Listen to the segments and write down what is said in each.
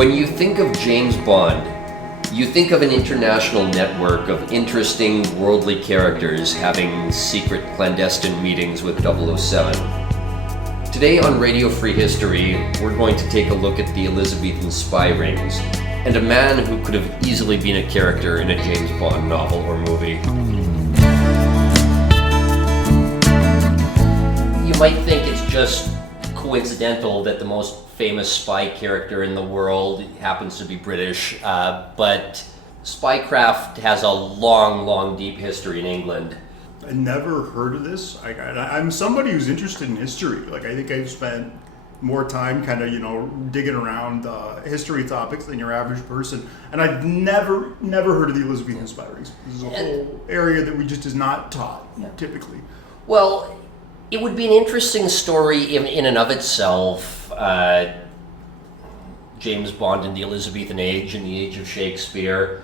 When you think of James Bond, you think of an international network of interesting worldly characters having secret clandestine meetings with 007. Today on Radio Free History, we're going to take a look at the Elizabethan spy rings and a man who could have easily been a character in a James Bond novel or movie. You might think it's just coincidental that the most famous spy character in the world happens to be British, but spycraft has a long, deep history in England. I never heard of this. I'm somebody who's interested in history. Like, I think I've spent more time kind of, digging around history topics than your average person. And I've never heard of the Elizabethan spy rings. This is a whole area that we just is not taught, typically. Well, it would be an interesting story in and of itself. James Bond in the Elizabethan age, in the age of Shakespeare.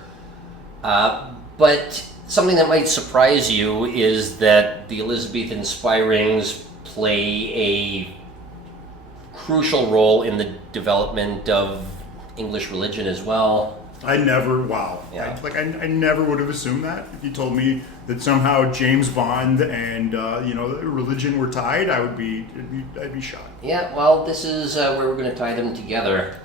But something that might surprise you is that the Elizabethan spy rings play a crucial role in the development of English religion as well. Wow. Yeah. I never would have assumed that. If you told me that somehow James Bond and, religion were tied, I'd be shocked. Yeah, well, this is where we're going to tie them together.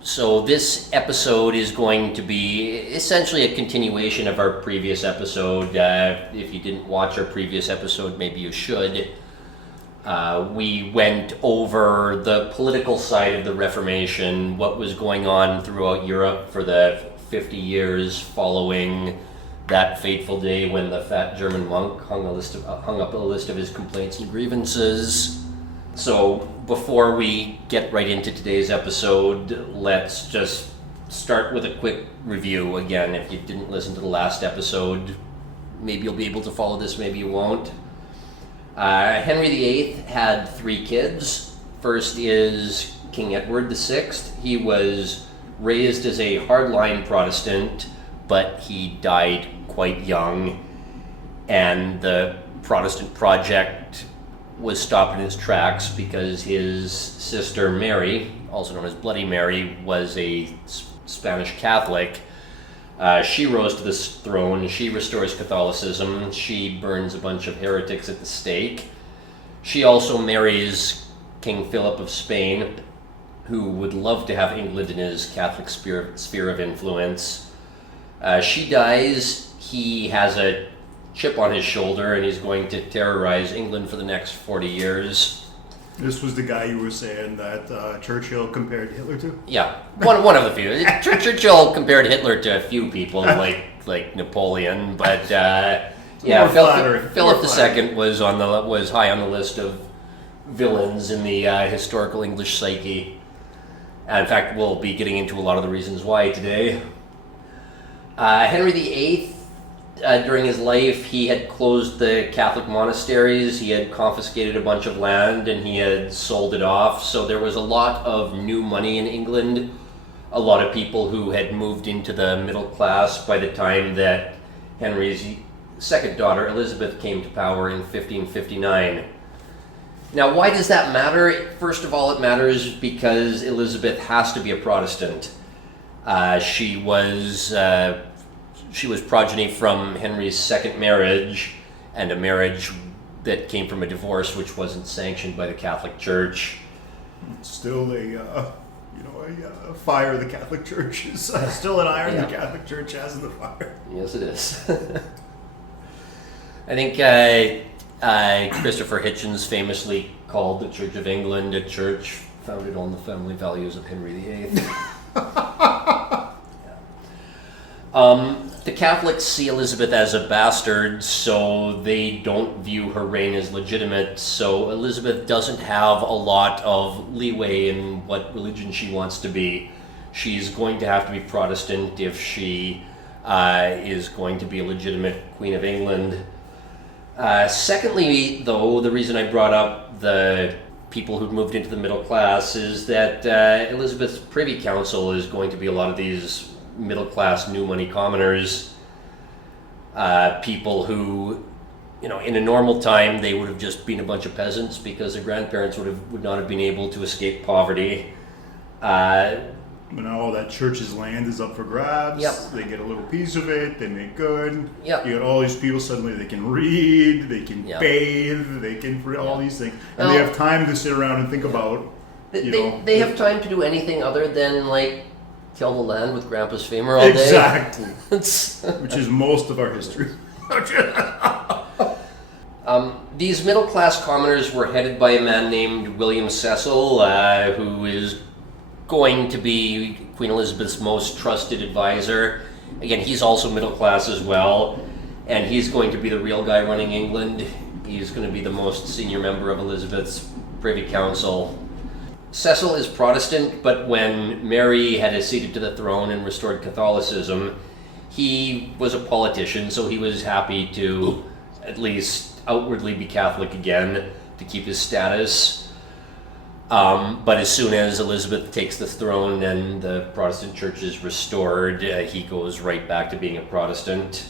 So this episode is going to be essentially a continuation of our previous episode. If you didn't watch our previous episode, maybe you should. We went over the political side of the Reformation, what was going on throughout Europe for the 50 years following that fateful day when the fat German monk hung up a list of his complaints and grievances. So before we get right into today's episode, let's just start with a quick review. Again, if you didn't listen to the last episode, maybe you'll be able to follow this, maybe you won't. Henry VIII had 3 kids. First is King Edward VI. He was raised as a hardline Protestant, but he died quite young, and the Protestant project was stopped in its tracks because his sister Mary, also known as Bloody Mary, was a Spanish Catholic. She rose to this throne. She restores Catholicism. She burns a bunch of heretics at the stake. She also marries King Philip of Spain, who would love to have England in his Catholic sphere of influence. She dies. He has a chip on his shoulder, and he's going to terrorize England for the next 40 years. This was the guy you were saying that Churchill compared Hitler to? Yeah, one of the few. Churchill compared Hitler to a few people, like Napoleon, but Philip II was high on the list of villains in the historical English psyche. And in fact, we'll be getting into a lot of the reasons why today. Henry VIII. During his life, he had closed the Catholic monasteries, he had confiscated a bunch of land, and he had sold it off. So there was a lot of new money in England, a lot of people who had moved into the middle class by the time that Henry's second daughter, Elizabeth, came to power in 1559. Now, why does that matter? First of all, it matters because Elizabeth has to be a Protestant. She was progeny from Henry's second marriage, and a marriage that came from a divorce which wasn't sanctioned by the Catholic Church. Still a fire the Catholic Church is still an iron the Catholic Church has in the fire. Yes, it is. I think Christopher Hitchens famously called the Church of England a church founded on the family values of Henry VIII. The Catholics see Elizabeth as a bastard, so they don't view her reign as legitimate. So Elizabeth doesn't have a lot of leeway in what religion she wants to be. She's going to have to be Protestant if she is going to be a legitimate Queen of England. Secondly, though, the reason I brought up the people who've moved into the middle class is that Elizabeth's Privy Council is going to be a lot of these middle-class, new money commoners, people who, in a normal time, they would have just been a bunch of peasants because their grandparents would not have been able to escape poverty. Now all that church's land is up for grabs. Yep. They get a little piece of it. They make good. Yep. You got all these people suddenly they can read, they can Yep. bathe, they can all these things, and Well, they have time to sit around and think about. They have time to do anything other than like till the land with Grandpa's femur all day. Exactly. It's- Which is most of our history. These middle-class commoners were headed by a man named William Cecil, who is going to be Queen Elizabeth's most trusted advisor. Again, he's also middle-class as well, and he's going to be the real guy running England. He's going to be the most senior member of Elizabeth's Privy Council. Cecil is Protestant, but when Mary had acceded to the throne and restored Catholicism, he was a politician, so he was happy to at least outwardly be Catholic again to keep his status. But as soon as Elizabeth takes the throne and the Protestant church is restored, he goes right back to being a Protestant.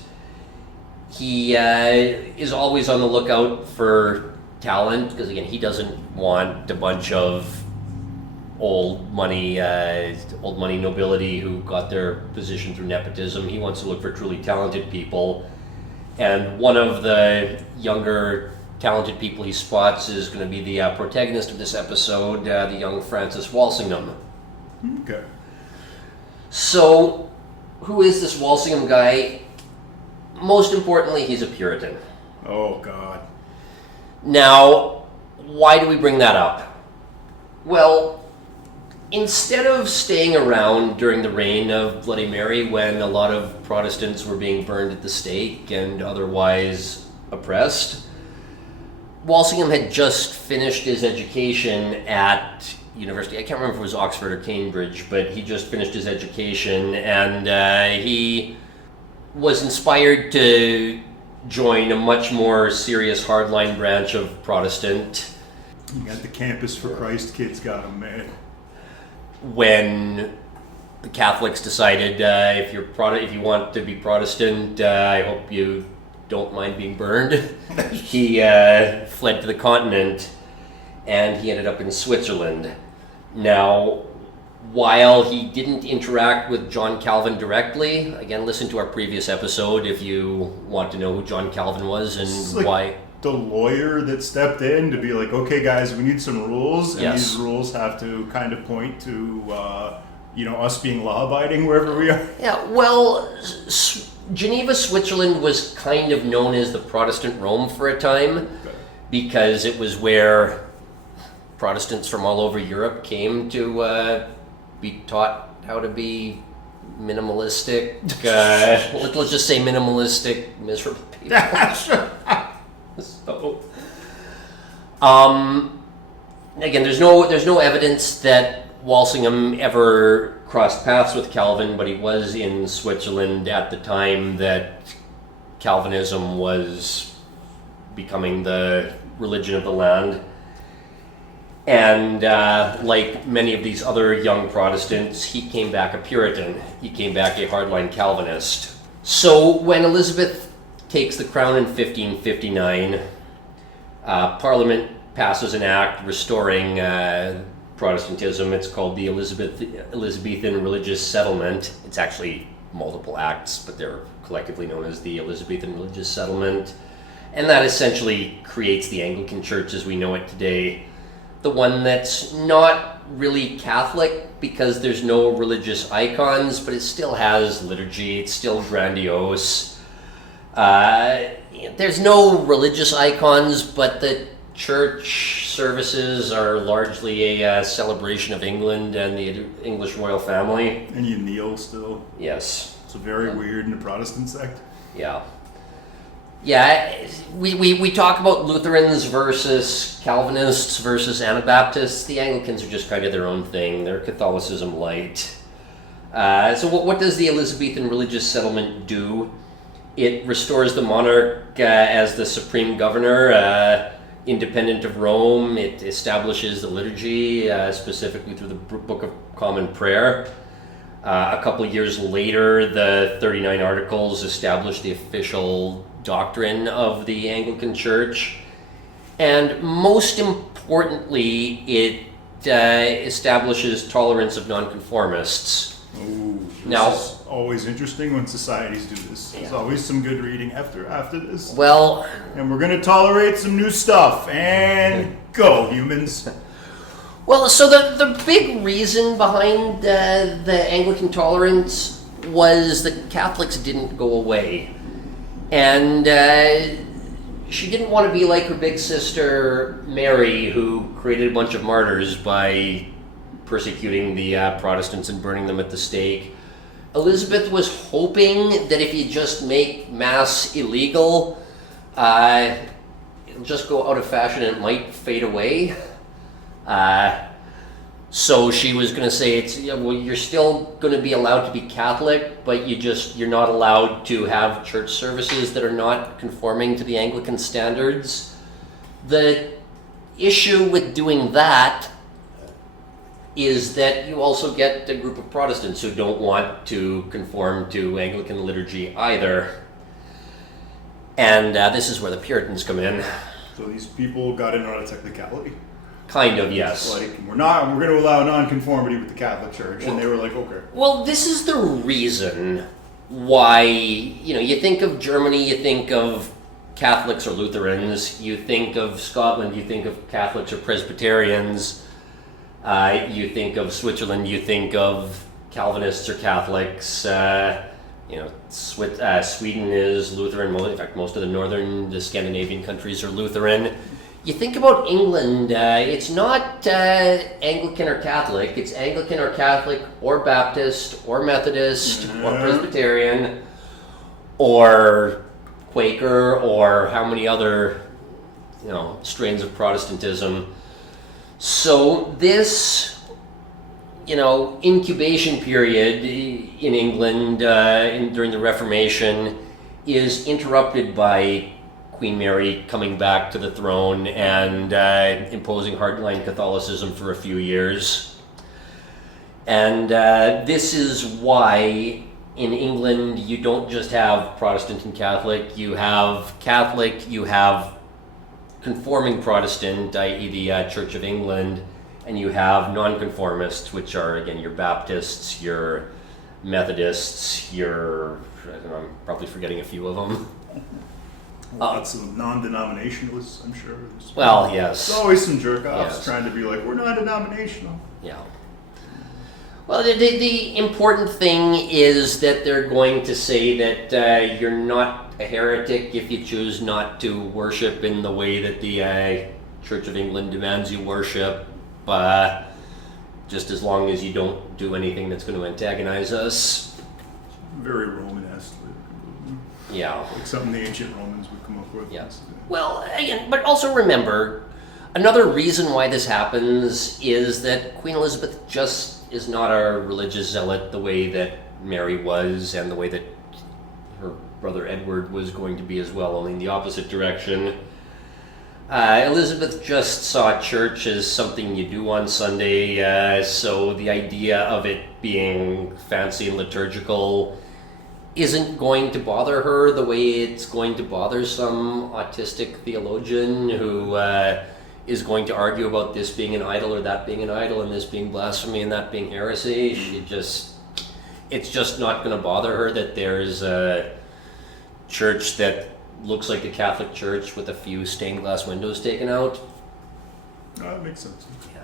He is always on the lookout for talent, because again, he doesn't want a bunch of old money nobility who got their position through nepotism. He wants to look for truly talented people. And one of the younger talented people he spots is going to be the protagonist of this episode, the young Francis Walsingham. Okay. So, who is this Walsingham guy? Most importantly, he's a Puritan. Oh God. Now, why do we bring that up? Well, instead of staying around during the reign of Bloody Mary, when a lot of Protestants were being burned at the stake and otherwise oppressed, Walsingham had just finished his education at university. I can't remember if it was Oxford or Cambridge, but he just finished his education, and he was inspired to join a much more serious hardline branch of Protestant. You got the Campus for Christ kids got them, man. When the Catholics decided, if you want to be Protestant, I hope you don't mind being burned, he fled to the continent, and he ended up in Switzerland. Now, while he didn't interact with John Calvin directly, again, listen to our previous episode if you want to know who John Calvin was and Like why. the lawyer that stepped in to be like, okay, guys, we need some rules, and Yes. these rules have to kind of point to, us being law-abiding wherever we are. Yeah, well, Geneva, Switzerland was kind of known as the Protestant Rome for a time, because it was where Protestants from all over Europe came to be taught how to be minimalistic, let's just say minimalistic, miserable people. So, again, there's no evidence that Walsingham ever crossed paths with Calvin, but he was in Switzerland at the time that Calvinism was becoming the religion of the land. And like many of these other young Protestants, he came back a Puritan. He came back a hardline Calvinist. So when Elizabeth takes the crown in 1559, Parliament passes an act restoring Protestantism. It's called the Elizabethan Religious Settlement. It's actually multiple acts, but they're collectively known as the Elizabethan Religious Settlement. And that essentially creates the Anglican Church as we know it today. The one that's not really Catholic because there's no religious icons, but it still has liturgy, it's still grandiose. There's no religious icons, but the church services are largely a celebration of England and the English royal family. And you kneel still. Yes. It's very weird in the Protestant sect. Yeah. Yeah, we talk about Lutherans versus Calvinists versus Anabaptists. The Anglicans are just kind of their own thing. They're Catholicism light. So what does the Elizabethan religious settlement do? It restores the monarch as the supreme governor, independent of Rome. It establishes the liturgy, specifically through the Book of Common Prayer. A couple of years later, the 39 Articles established the official doctrine of the Anglican Church. And most importantly, it establishes tolerance of nonconformists. Ooh, this Now- is always interesting when societies do this. There's Yeah. always some good reading after this. Well, And we're gonna tolerate some new stuff. And go, humans. so the big reason behind the Anglican tolerance was that Catholics didn't go away. And she didn't want to be like her big sister Mary, who created a bunch of martyrs by persecuting the Protestants and burning them at the stake. Elizabeth was hoping that if you just make Mass illegal, it'll just go out of fashion and it might fade away. So she was going to say, you're still going to be allowed to be Catholic, but you're not allowed to have church services that are not conforming to the Anglican standards. The issue with doing that is that you also get a group of Protestants who don't want to conform to Anglican liturgy either. And this is where the Puritans come in. So these people got in on a technicality. Kind of, yes. Like, we're going to allow nonconformity with the Catholic Church. And they were like, okay. Well, this is the reason why, you think of Germany, you think of Catholics or Lutherans, you think of Scotland, you think of Catholics or Presbyterians, you think of Switzerland, you think of Calvinists or Catholics, Sweden is Lutheran, in fact most of the Scandinavian countries are Lutheran. You think about England, it's not Anglican or Catholic, it's Anglican or Catholic or Baptist or Methodist or Presbyterian or Quaker or how many other strains of Protestantism. So this incubation period in England during the Reformation is interrupted by Queen Mary coming back to the throne and imposing hardline Catholicism for a few years. And this is why in England you don't just have Protestant and Catholic, you have conforming Protestant, i.e. the Church of England, and you have nonconformists, which are, again, your Baptists, your Methodists, I'm probably forgetting a few of them. Lots of non-denominationalists, I'm sure. Well, yes. There's always some jerk-offs Yes. trying to be like, we're non-denominational. Yeah. Well, the important thing is that they're going to say that you're not a heretic if you choose not to worship in the way that the Church of England demands you worship, just as long as you don't do anything that's going to antagonize us. Very Romanesque. Yeah. Like something the ancient Romans would come up with. Yeah. Well, again, but also remember, another reason why this happens is that Queen Elizabeth just is not a religious zealot the way that Mary was and the way that her brother Edward was going to be as well, only in the opposite direction. Elizabeth just saw church as something you do on Sunday, so the idea of it being fancy and liturgical isn't going to bother her the way it's going to bother some autistic theologian who is going to argue about this being an idol or that being an idol and this being blasphemy and that being heresy. It's just not going to bother her that there's a church that looks like the Catholic Church with a few stained glass windows taken out. That makes sense. Yeah.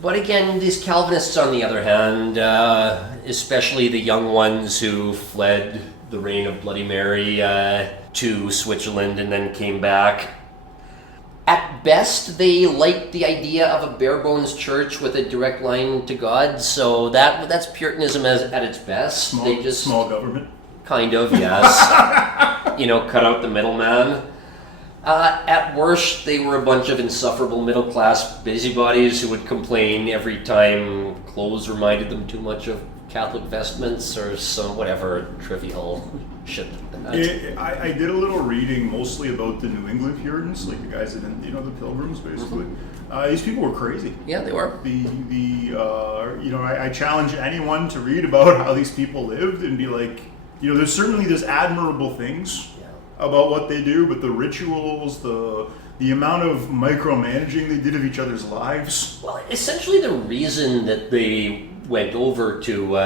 But again, these Calvinists, on the other hand, especially the young ones who fled the reign of Bloody Mary to Switzerland and then came back, at best, they liked the idea of a bare-bones church with a direct line to God, so that's Puritanism at its best. Small government. Kind of, yes. Cut out the middleman. At worst, they were a bunch of insufferable middle-class busybodies who would complain every time clothes reminded them too much of Catholic vestments or some whatever trivial shit like that. I did a little reading mostly about the New England Puritans, like the guys that the Pilgrims, basically. These people were crazy. Yeah, they were. I challenge anyone to read about how these people lived and be like, there's admirable things about what they do, but the rituals, the the amount of micromanaging they did of each other's lives. Well, essentially the reason that they went over to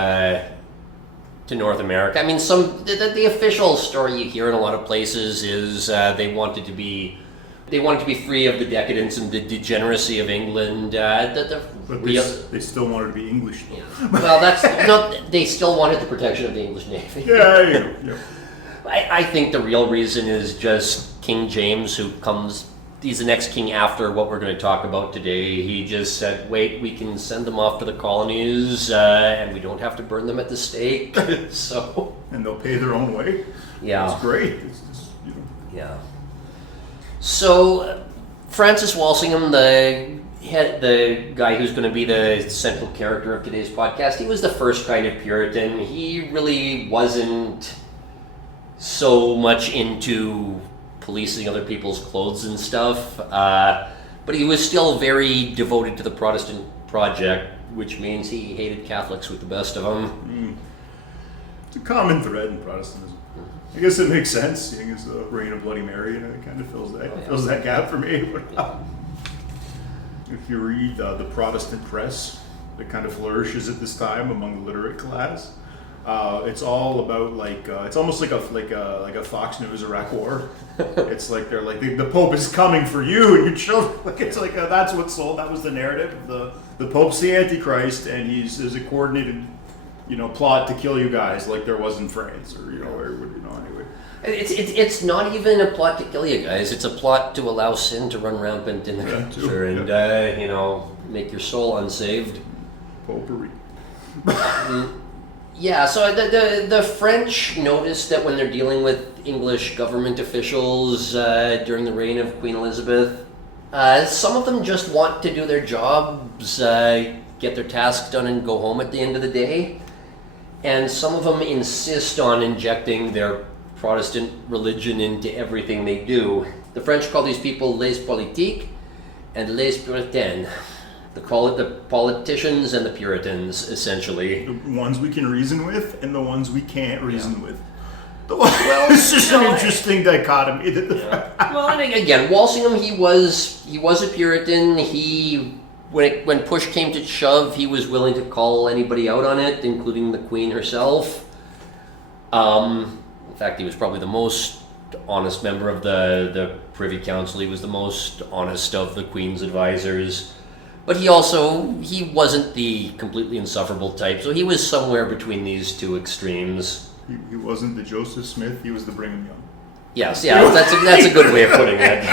North America, I mean, the official story you hear in a lot of places is they wanted to be free of the decadence and the degeneracy of England. But they still wanted to be English. Yeah. Well, that's not. They still wanted the protection of the English Navy. Yeah. I think the real reason is just King James, who comes. He's the next king after what we're going to talk about today. He just said, "Wait, we can send them off to the colonies, and we don't have to burn them at the stake." So, and they'll pay their own way. Yeah, it's great. Yeah. So, Francis Walsingham, the guy who's going to be the central character of today's podcast, he was the first kind of Puritan. He really wasn't so much into policing other people's clothes and stuff, but he was still very devoted to the Protestant project, which means he hated Catholics with the best of them. It's a common thread in Protestantism. I guess it makes sense, seeing as the reign of Bloody Mary, and it kind of fills that gap for me. If you read the Protestant press that kind of flourishes at this time among the literate class, it's all about it's almost like a Fox News Iraq War. It's like they're like the Pope is coming for you and your children. That's what's sold. That was the narrative. The Pope's the Antichrist, and there's a coordinated plot to kill you guys, like there was in France, or anyway. It's not even a plot to kill you guys. It's a plot to allow sin to run rampant in the culture and make your soul unsaved. Popery. Yeah, so the French noticed that when they're dealing with English government officials during the reign of Queen Elizabeth, some of them just want to do their jobs, get their tasks done and go home at the end of the day. And some of them insist on injecting their Protestant religion into everything they do. The French call these people les politiques and les puritains. They call it the politicians and the Puritans, essentially. The ones we can reason with and the ones we can't reason with. It's just an interesting dichotomy. Well, and again, Walsingham, he was a Puritan. When push came to shove, he was willing to call anybody out on it, including the Queen herself. In fact, he was probably the most honest member of the Privy Council. He was the most honest of the Queen's advisors. But he wasn't the completely insufferable type, so he was somewhere between these two extremes. He wasn't the Joseph Smith, he was the Brigham Young. Yes, yeah, that's a good way of putting it.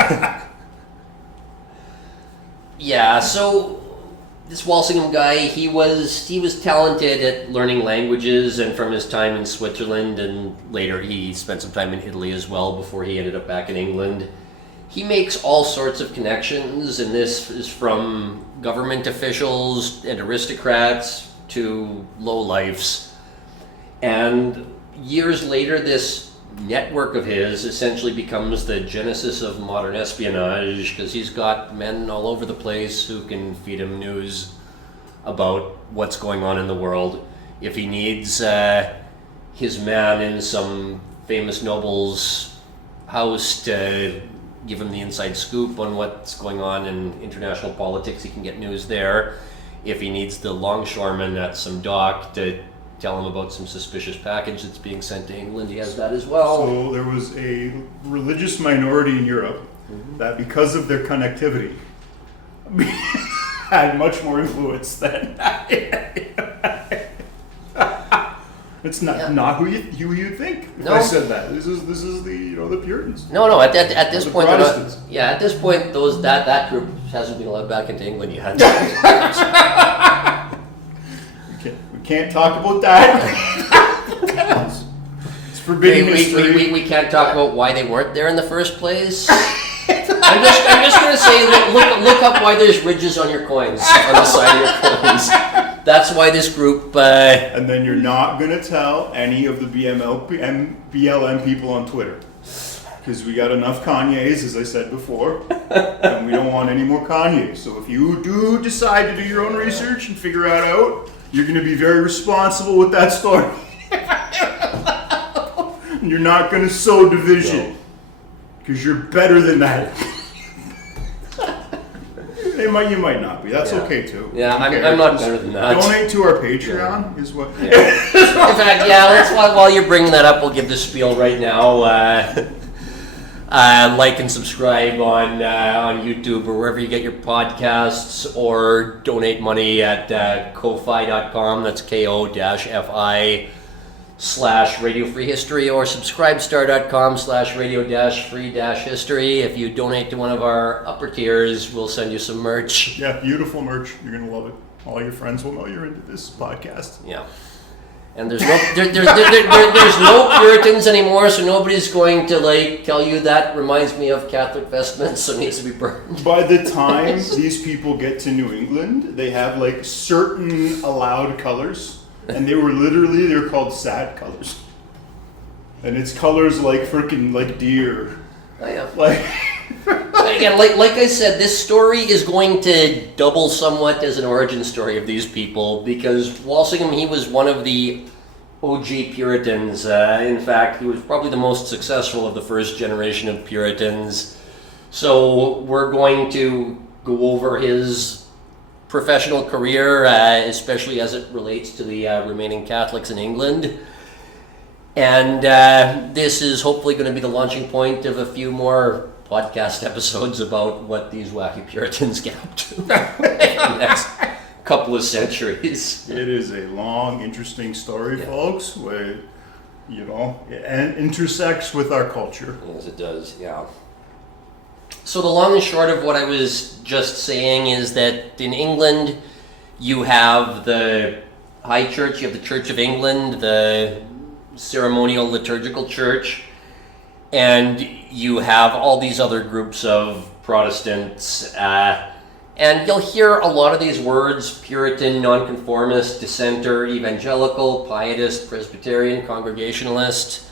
Yeah, so this Walsingham guy, he was talented at learning languages, and from his time in Switzerland, and later he spent some time in Italy as well before he ended up back in England. He makes all sorts of connections, and this is from government officials and aristocrats to lowlifes. And years later, this network of his essentially becomes the genesis of modern espionage, because he's got men all over the place who can feed him news about what's going on in the world. If he needs his man in some famous noble's house to give him the inside scoop on what's going on in international politics, he can get news there. If he needs the longshoreman at some dock to tell him about some suspicious package that's being sent to England, he has that as well. So there was a religious minority in Europe that, because of their connectivity, had much more influence than it's not who you think. No. I said that. This is the Puritans. No. At this point, Protestants. at this point, that group hasn't been allowed back into England yet. We can't talk about that. It's forbidden history. We can't talk about why they weren't there in the first place. I'm just gonna say, look up why there's ridges on your coins, on the side of your coins. That's why this group. And then you're not gonna tell any of the BLM people on Twitter, because we got enough Kanyes, as I said before, and we don't want any more Kanyes. So if you do decide to do your own research and figure that out, you're gonna be very responsible with that story. You're not gonna sow division, because you're better than that. You might not be. That's Yeah. okay too. Yeah, Okay, I'm not just better than that. Donate to our Patreon is what. In fact, let's while you're bringing that up, we'll give the spiel right now. Like and subscribe on YouTube or wherever you get your podcasts, or donate money at ko-fi.com. That's ko-fi/Radio Free History, or subscribestar.com/radio-free history. If you donate to one of our upper tiers, we'll send you some merch. Yeah, beautiful merch. You're gonna love it. All your friends will know you're into this podcast. Yeah. And there's no there's no Puritans anymore, so nobody's going to tell you that reminds me of Catholic vestments, so it needs to be burned. By the time these people get to New England, they have certain allowed colors, and they're called sad colors. And it's colors like freaking deer. Oh, yeah. Again, like I said, this story is going to double somewhat as an origin story of these people, because Walsingham, he was one of the OG Puritans. In fact, he was probably the most successful of the first generation of Puritans. So we're going to go over his professional career, especially as it relates to the remaining Catholics in England. And this is hopefully going to be the launching point of a few more podcast episodes about what these wacky Puritans get up to in the next couple of centuries. it is a long, interesting story, folks, where, it intersects with our culture. Yes, it does, yeah. So the long and short of what I was just saying is that in England, you have the High Church, you have the Church of England, the ceremonial liturgical church, and you have all these other groups of Protestants, and you'll hear a lot of these words: Puritan, Nonconformist, Dissenter, Evangelical, Pietist, Presbyterian, Congregationalist.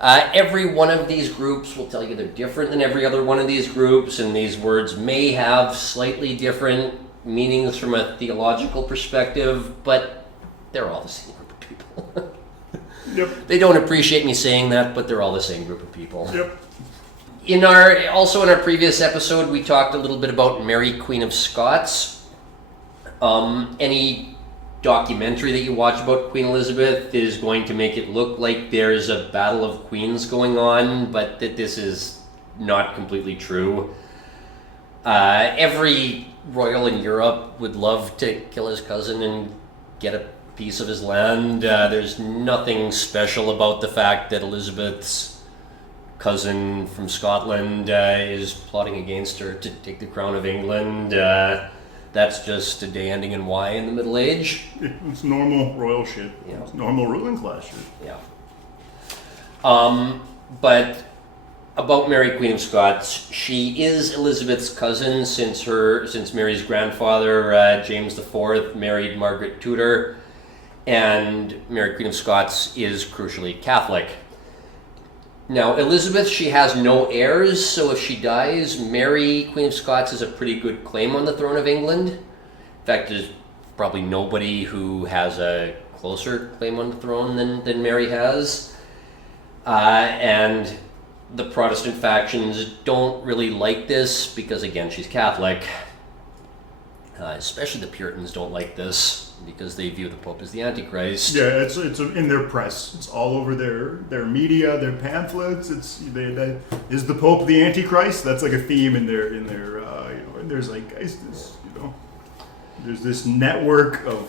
Every one of these groups will tell you they're different than every other one of these groups, and these words may have slightly different meanings from a theological perspective, but they're all the same group of people. Yep. They don't appreciate me saying that, but they're all the same group of people. Yep. In our previous episode, we talked a little bit about Mary, Queen of Scots. Any documentary that you watch about Queen Elizabeth is going to make it look like there's a battle of queens going on, but that this is not completely true. Every royal in Europe would love to kill his cousin and get a piece of his land. There's nothing special about the fact that Elizabeth's cousin from Scotland is plotting against her to take the crown of England. That's just a day ending in Y in the Middle Age. It's normal royal shit. Yeah. It's normal ruling class shit. Yeah. But about Mary, Queen of Scots, she is Elizabeth's cousin since Mary's grandfather, James IV, married Margaret Tudor, and Mary, Queen of Scots is crucially Catholic. Now, Elizabeth, she has no heirs, so if she dies, Mary, Queen of Scots, has a pretty good claim on the throne of England. In fact, there's probably nobody who has a closer claim on the throne than Mary has. And the Protestant factions don't really like this because, again, she's Catholic. Especially the Puritans don't like this because they view the Pope as the Antichrist. Yeah, it's in their press. It's all over their media, their pamphlets. Is the Pope the Antichrist? That's like a theme in their and there's guys, there's this network of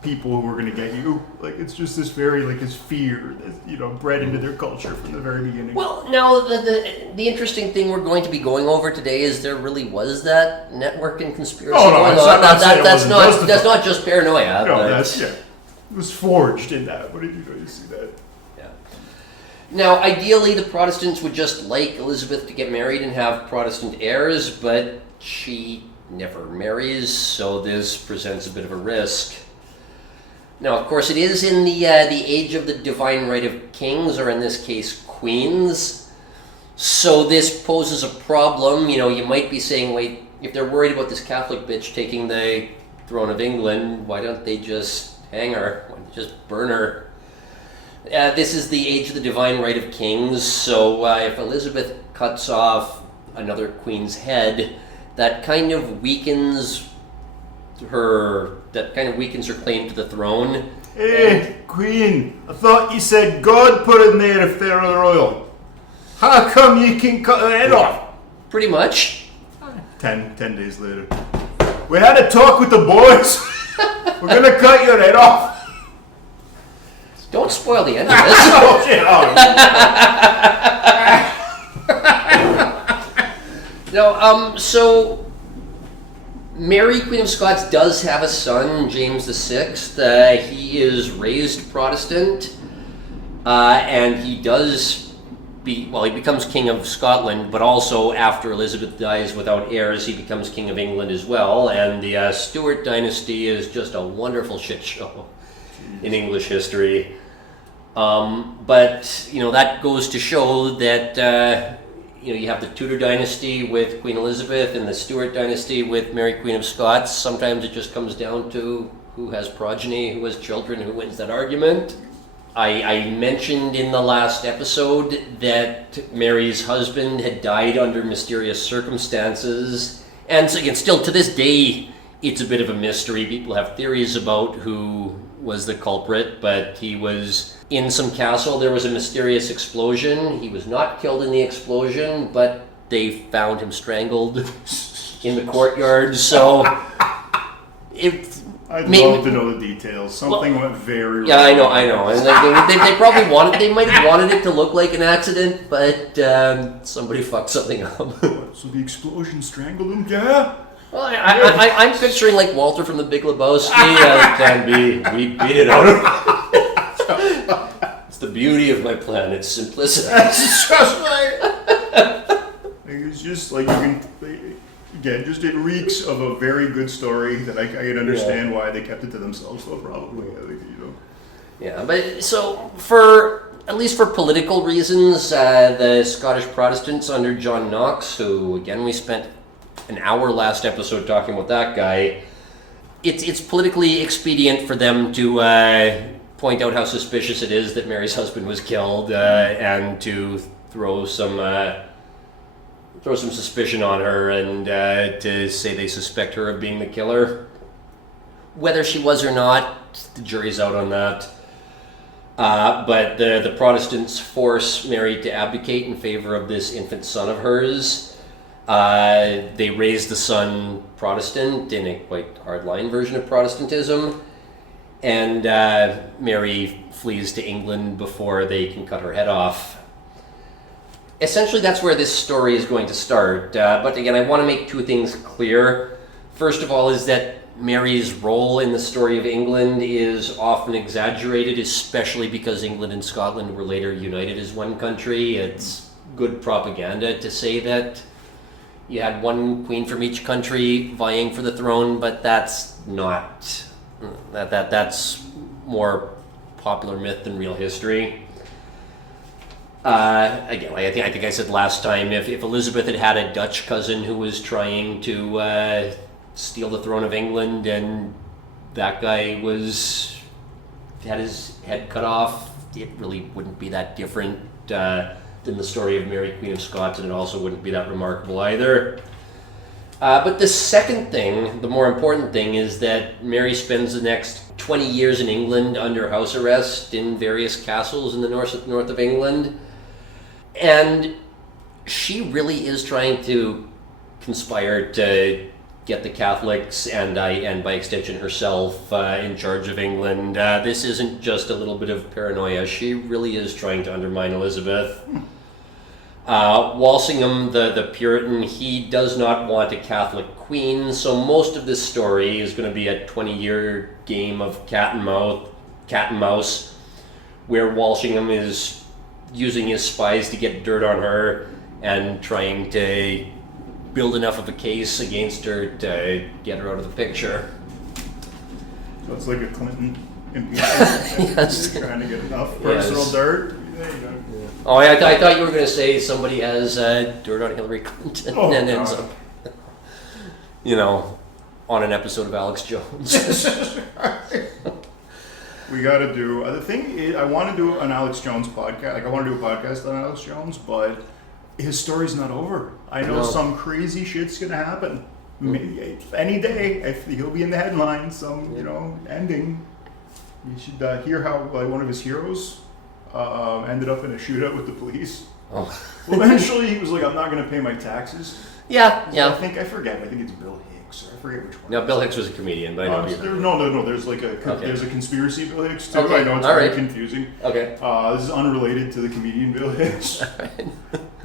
people who are going to get you. It's just this very this fear that bred into their culture from the very beginning. Well, now the interesting thing we're going to be going over today is there really was that network and conspiracy going on. That's not just paranoia. No, it was forged in that. What did you see that? Yeah. Now, ideally, the Protestants would just like Elizabeth to get married and have Protestant heirs, but she never marries, so this presents a bit of a risk. Now, of course, it is in the age of the divine right of kings, or in this case, queens. So this poses a problem. You might be saying, wait, if they're worried about this Catholic bitch taking the throne of England, why don't they just hang her? Why don't they just burn her? This is the age of the divine right of kings, so if Elizabeth cuts off another queen's head, that kind of weakens her claim to the throne. Hey, Queen, I thought you said God put in there if they're royal. How come you can cut her head off? Pretty much. 10 days later. We had a talk with the boys. We're gonna cut your head off. Don't spoil the end of this. Oh, shit. No, so Mary, Queen of Scots, does have a son, James VI. He is raised Protestant, and he becomes King of Scotland, but also after Elizabeth dies without heirs, he becomes King of England as well. And the Stuart dynasty is just a wonderful shit show in English history. But that goes to show that you have the Tudor dynasty with Queen Elizabeth and the Stuart dynasty with Mary, Queen of Scots. Sometimes it just comes down to who has progeny, who has children, who wins that argument. I mentioned in the last episode that Mary's husband had died under mysterious circumstances. And so again, still to this day, it's a bit of a mystery. People have theories about who was the culprit, but he was in some castle. There was a mysterious explosion. He was not killed in the explosion, but they found him strangled in the courtyard. So I'd love to know the details. Something went very wrong. Yeah, I know. And they probably might have wanted it to look like an accident, but somebody fucked something up. So the explosion strangled him? Yeah? Well, I'm picturing like Walter from The Big Lebowski. We beat it out of him. It's the beauty of my plan. It's simplicity. It's just like... It's just like you can... Again, just it reeks of a very good story that I can understand why they kept it to themselves, though, probably. Yeah, but so at least for political reasons, the Scottish Protestants under John Knox, who, again, we spent an hour last episode talking about that guy, it's politically expedient for them to point out how suspicious it is that Mary's husband was killed and to throw some suspicion on her and to say they suspect her of being the killer. Whether she was or not, the jury's out on that. But the Protestants force Mary to abdicate in favor of this infant son of hers. They raise the son Protestant in a quite hardline version of Protestantism. And Mary flees to England before they can cut her head off. Essentially, that's where this story is going to start. But again, I want to make two things clear. First of all is that Mary's role in the story of England is often exaggerated, especially because England and Scotland were later united as one country. It's good propaganda to say that you had one queen from each country vying for the throne, but that's not... That's more popular myth than real history. Again, I think I said last time, if Elizabeth had a Dutch cousin who was trying to steal the throne of England and that guy had his head cut off, it really wouldn't be that different than the story of Mary, Queen of Scots, and it also wouldn't be that remarkable either. But the second thing, the more important thing, is that Mary spends the next 20 years in England under house arrest in various castles in the north of England. And she really is trying to conspire to get the Catholics and by extension herself in charge of England. This isn't just a little bit of paranoia. She really is trying to undermine Elizabeth. Walsingham, the Puritan, he does not want a Catholic queen, so most of this story is going to be a 20-year game of cat and mouse, where Walsingham is using his spies to get dirt on her and trying to build enough of a case against her to get her out of the picture. So it's like a Clinton impeachment. Yes. Trying to get enough personal dirt. There you go. Oh, I thought you were going to say somebody has dirt on Hillary Clinton and ends up, on an episode of Alex Jones. We got to do the thing is, I want to do an Alex Jones podcast. Like I want to do a podcast on Alex Jones, but his story's not over. I know No. some crazy shit's gonna happen. Maybe any day, he'll be in the headlines. Some, ending. You should hear how one of his heroes ended up in a shootout with the police. Oh. Well, eventually he was like, "I'm not gonna pay my taxes." Yeah. I think it's Bill Hicks. Or I forget which one. No, Bill Hicks was a comedian, but I know. No. There's there's a conspiracy Bill Hicks too. Okay. I know it's All very right. confusing. Okay. This is unrelated to the comedian Bill Hicks.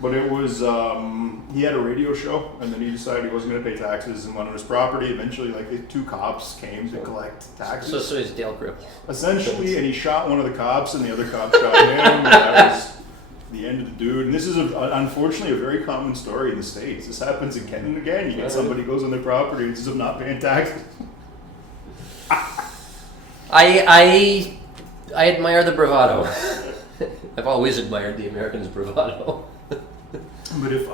But it was, he had a radio show, and then he decided he wasn't going to pay taxes and went on his property. Eventually, the two cops came to collect taxes. So he's Dale Gribble. Essentially, and he shot one of the cops, and the other cop shot him, and that was the end of the dude. And this is, unfortunately, a very common story in the States. This happens again and again. You get somebody goes on their property and ends up not paying taxes. I admire the bravado. I've always admired the Americans' bravado. But if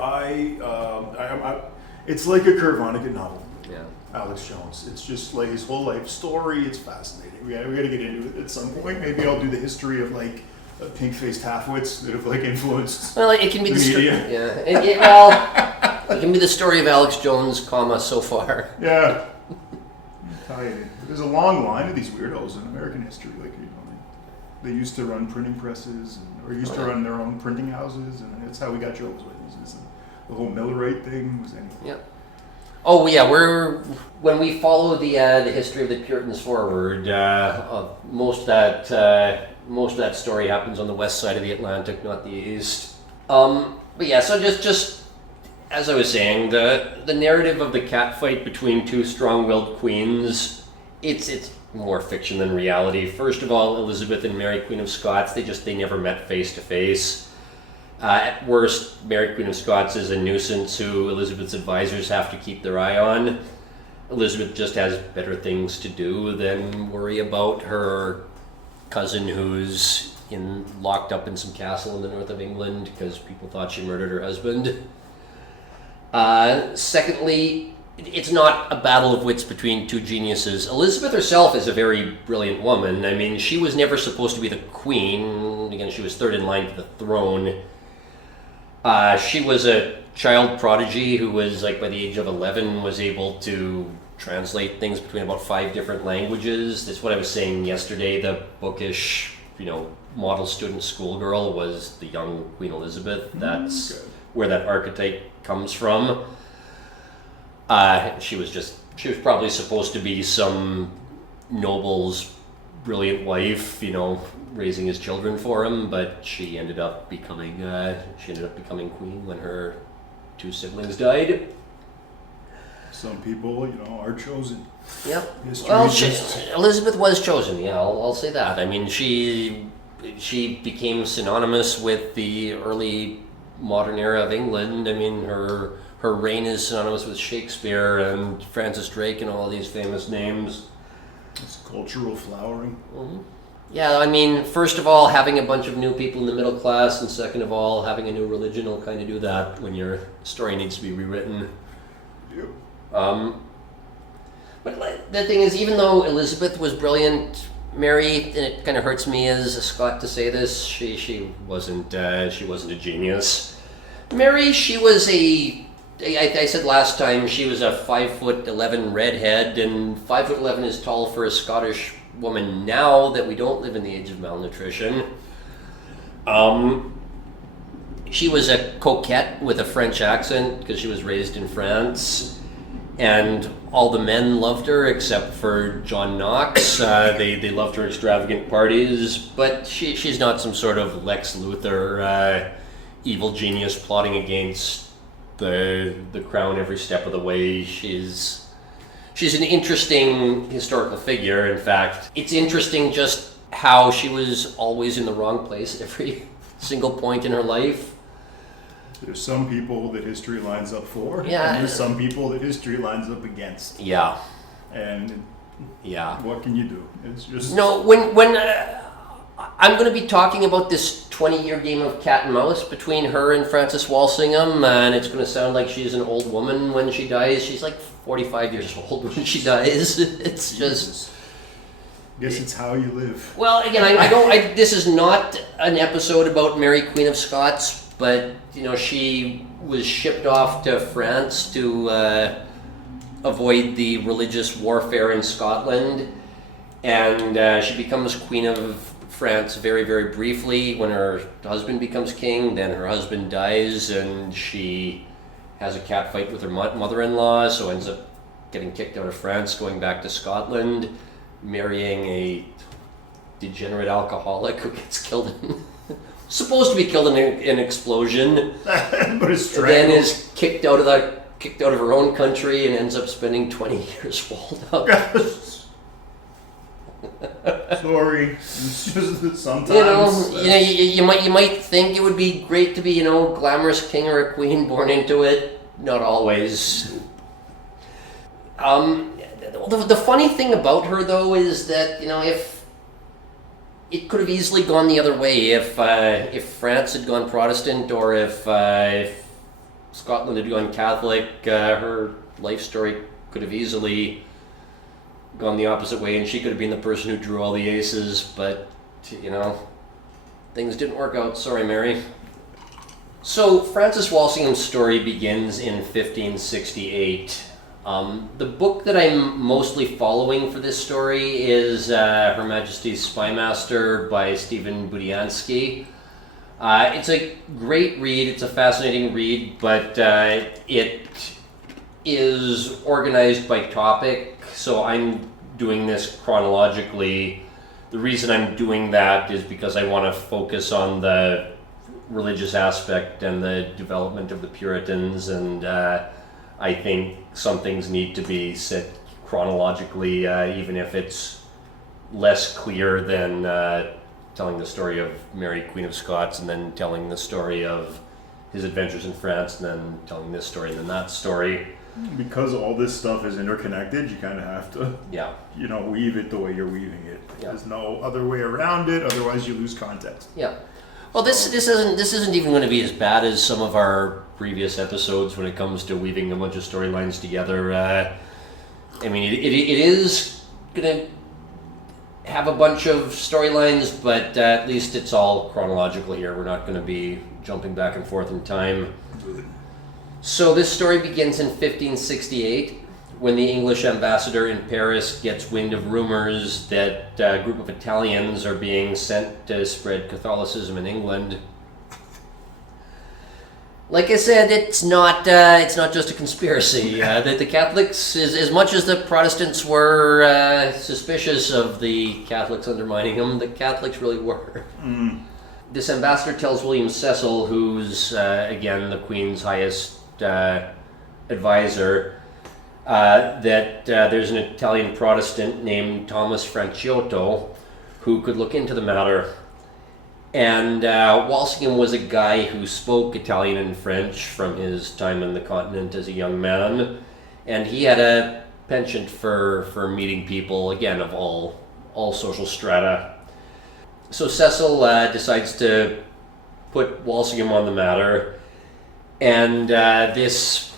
it's like a Kurt Vonnegut novel. Yeah. Alex Jones. It's just like his whole life story. It's fascinating. We got to get into it at some point. Maybe I'll do the history of pink-faced half-wits that have influenced. Well, it can be the story. media. Yeah. It can be the story of Alex Jones, so far. Yeah. There's a long line of these weirdos in American history. They used to run printing presses, or used to run their own printing houses, and that's how we got Jehovah's Witnesses. And the whole Millerite thing was anything. Yeah. Oh yeah, when we follow the history of the Puritans forward, most of that story happens on the west side of the Atlantic, not the east. But yeah, so just as I was saying, the narrative of the catfight between two strong-willed queens, it's more fiction than reality. First of all, Elizabeth and Mary, Queen of Scots, they never met face to face. At worst, Mary, Queen of Scots is a nuisance who Elizabeth's advisors have to keep their eye on. Elizabeth just has better things to do than worry about her cousin who's locked up in some castle in the north of England because people thought she murdered her husband. Secondly, it's not a battle of wits between two geniuses. Elizabeth herself is a very brilliant woman. I mean, she was never supposed to be the queen. Again, she was third in line to the throne. She was a child prodigy who was, by the age of 11, was able to translate things between about 5 different languages. That's what I was saying yesterday. The bookish, model student schoolgirl was the young Queen Elizabeth. That's where that archetype comes from. She was probably supposed to be some noble's brilliant wife, raising his children for him, but she ended up becoming queen when her 2 siblings died. Some people, are chosen. Yeah. History Well, just- Elizabeth was chosen. Yeah, I'll say that. I mean, she became synonymous with the early modern era of England. I mean, her reign is synonymous with Shakespeare and Francis Drake and all these famous names. It's cultural flowering. Mm-hmm. Yeah, I mean, first of all, having a bunch of new people in the middle class, and second of all, having a new religion will kind of do that when your story needs to be rewritten. Yep. But the thing is, even though Elizabeth was brilliant, Mary, and it kind of hurts me as a Scot to say this, she wasn't a genius. Mary, she was I said last time she was a 5'11" redhead, and 5'11" is tall for a Scottish woman now that we don't live in the age of malnutrition. She was a coquette with a French accent because she was raised in France, and all the men loved her except for John Knox. They loved her extravagant parties, but she's not some sort of Lex Luthor evil genius plotting against the crown every step of the way. She's an interesting historical figure. In fact, it's interesting just how she was always in the wrong place at every single point in her life. There's some people that history lines up for, Yeah. and there's some people that history lines up against. Yeah. And Yeah. what can you do? It's just No, when I'm going to be talking about this 20-year game of cat and mouse between her and Frances Walsingham, and it's going to sound like she's an old woman when she dies. She's 45 years old when she dies. It's just... Guess it's how you live. Well, again, I don't. This is not an episode about Mary, Queen of Scots. but she was shipped off to France to avoid the religious warfare in Scotland, and she becomes Queen of France very, very briefly when her husband becomes king. Then her husband dies, and she has a cat fight with her mother-in-law, so ends up getting kicked out of France, going back to Scotland, marrying a degenerate alcoholic who gets killed supposed to be killed in an explosion, but then is kicked out of her own country and ends up spending 20 years walled up. Sorry, it's just sometimes you might think it would be great to be glamorous king or a queen born into it. Not always. The funny thing about her though is that if it could have easily gone the other way, if France had gone Protestant or if Scotland had gone Catholic, her life story could have easily gone the opposite way, and she could have been the person who drew all the aces, but things didn't work out. Sorry, Mary. So Francis Walsingham's story begins in 1568. The book that I'm mostly following for this story is Her Majesty's Spymaster by Stephen Budiansky. It's a great read, it's a fascinating read, but it is organized by topic, so I'm doing this chronologically. The reason I'm doing that is because I want to focus on the religious aspect and the development of the Puritans, and I think some things need to be set chronologically, even if it's less clear than telling the story of Mary, Queen of Scots, and then telling the story of his adventures in France, and then telling this story and then that story. Because all this stuff is interconnected, you kind of have to, weave it the way you're weaving it. Yeah. There's no other way around it. Otherwise, you lose context. Yeah. Well, this isn't even going to be as bad as some of our previous episodes when it comes to weaving a bunch of storylines together. I mean, it is going to have a bunch of storylines, but at least it's all chronological here. We're not going to be jumping back and forth in time. So this story begins in 1568 when the English ambassador in Paris gets wind of rumors that a group of Italians are being sent to spread Catholicism in England. Like I said, it's not just a conspiracy. The Catholics, as much as the Protestants were suspicious of the Catholics undermining them, the Catholics really were. Mm. This ambassador tells William Cecil, who's again the Queen's highest advisor, that there's an Italian Protestant named Thomas Franciotto who could look into the matter. And Walsingham was a guy who spoke Italian and French from his time on the continent as a young man, and he had a penchant for meeting people, again, of all social strata. So Cecil decides to put Walsingham on the matter, and this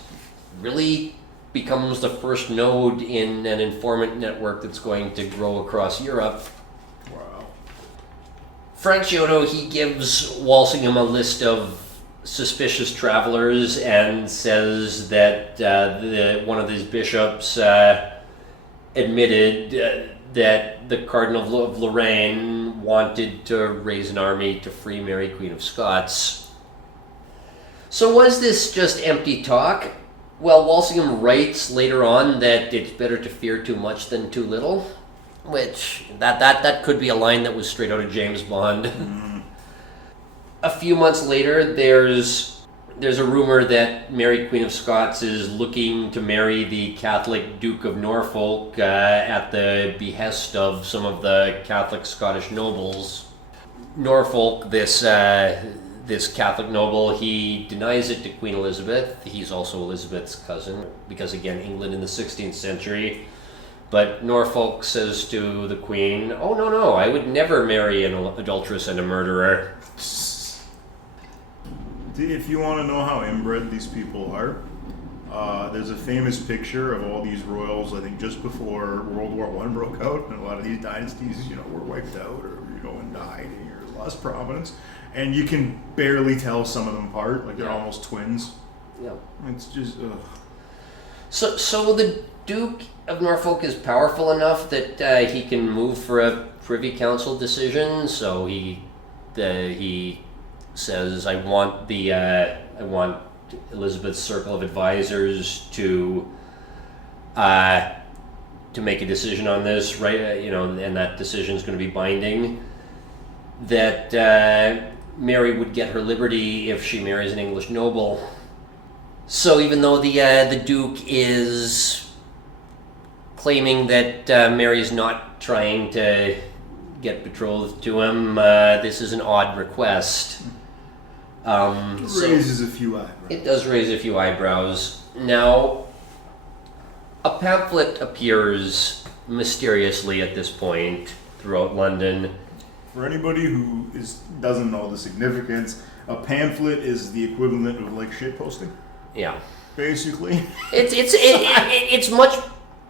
really becomes the first node in an informant network that's going to grow across Europe. Wow. Franciotto, he gives Walsingham a list of suspicious travelers and says that one of these bishops admitted that the Cardinal of Lorraine wanted to raise an army to free Mary, Queen of Scots. So was this just empty talk? Well, Walsingham writes later on that it's better to fear too much than too little, which that could be a line that was straight out of James Bond. Mm. A few months later, there's a rumor that Mary, Queen of Scots is looking to marry the Catholic Duke of Norfolk at the behest of some of the Catholic Scottish nobles. Norfolk, this Catholic noble, he denies it to Queen Elizabeth. He's also Elizabeth's cousin, because again, England in the 16th century. But Norfolk says to the Queen, "Oh, no, I would never marry an adulteress and a murderer." If you want to know how inbred these people are, there's a famous picture of all these royals, I think just before World War I broke out, and a lot of these dynasties, were wiped out or, and died or lost prominence. and you can barely tell some of them apart. Like they're almost twins. Yeah. It's just ugh. So the Duke of Norfolk is powerful enough that he can move for a Privy Council decision. So he says, I want Elizabeth's circle of advisors to make a decision on this, right? And that decision is going to be binding. That Mary would get her liberty if she marries an English noble. So even though the Duke is claiming that Mary's not trying to get betrothed to him, this is an odd request. Raises a few eyebrows. It does raise a few eyebrows. Now, a pamphlet appears mysteriously at this point throughout London. For anybody who doesn't know the significance, a pamphlet is the equivalent of like shit posting. Yeah, basically. It's much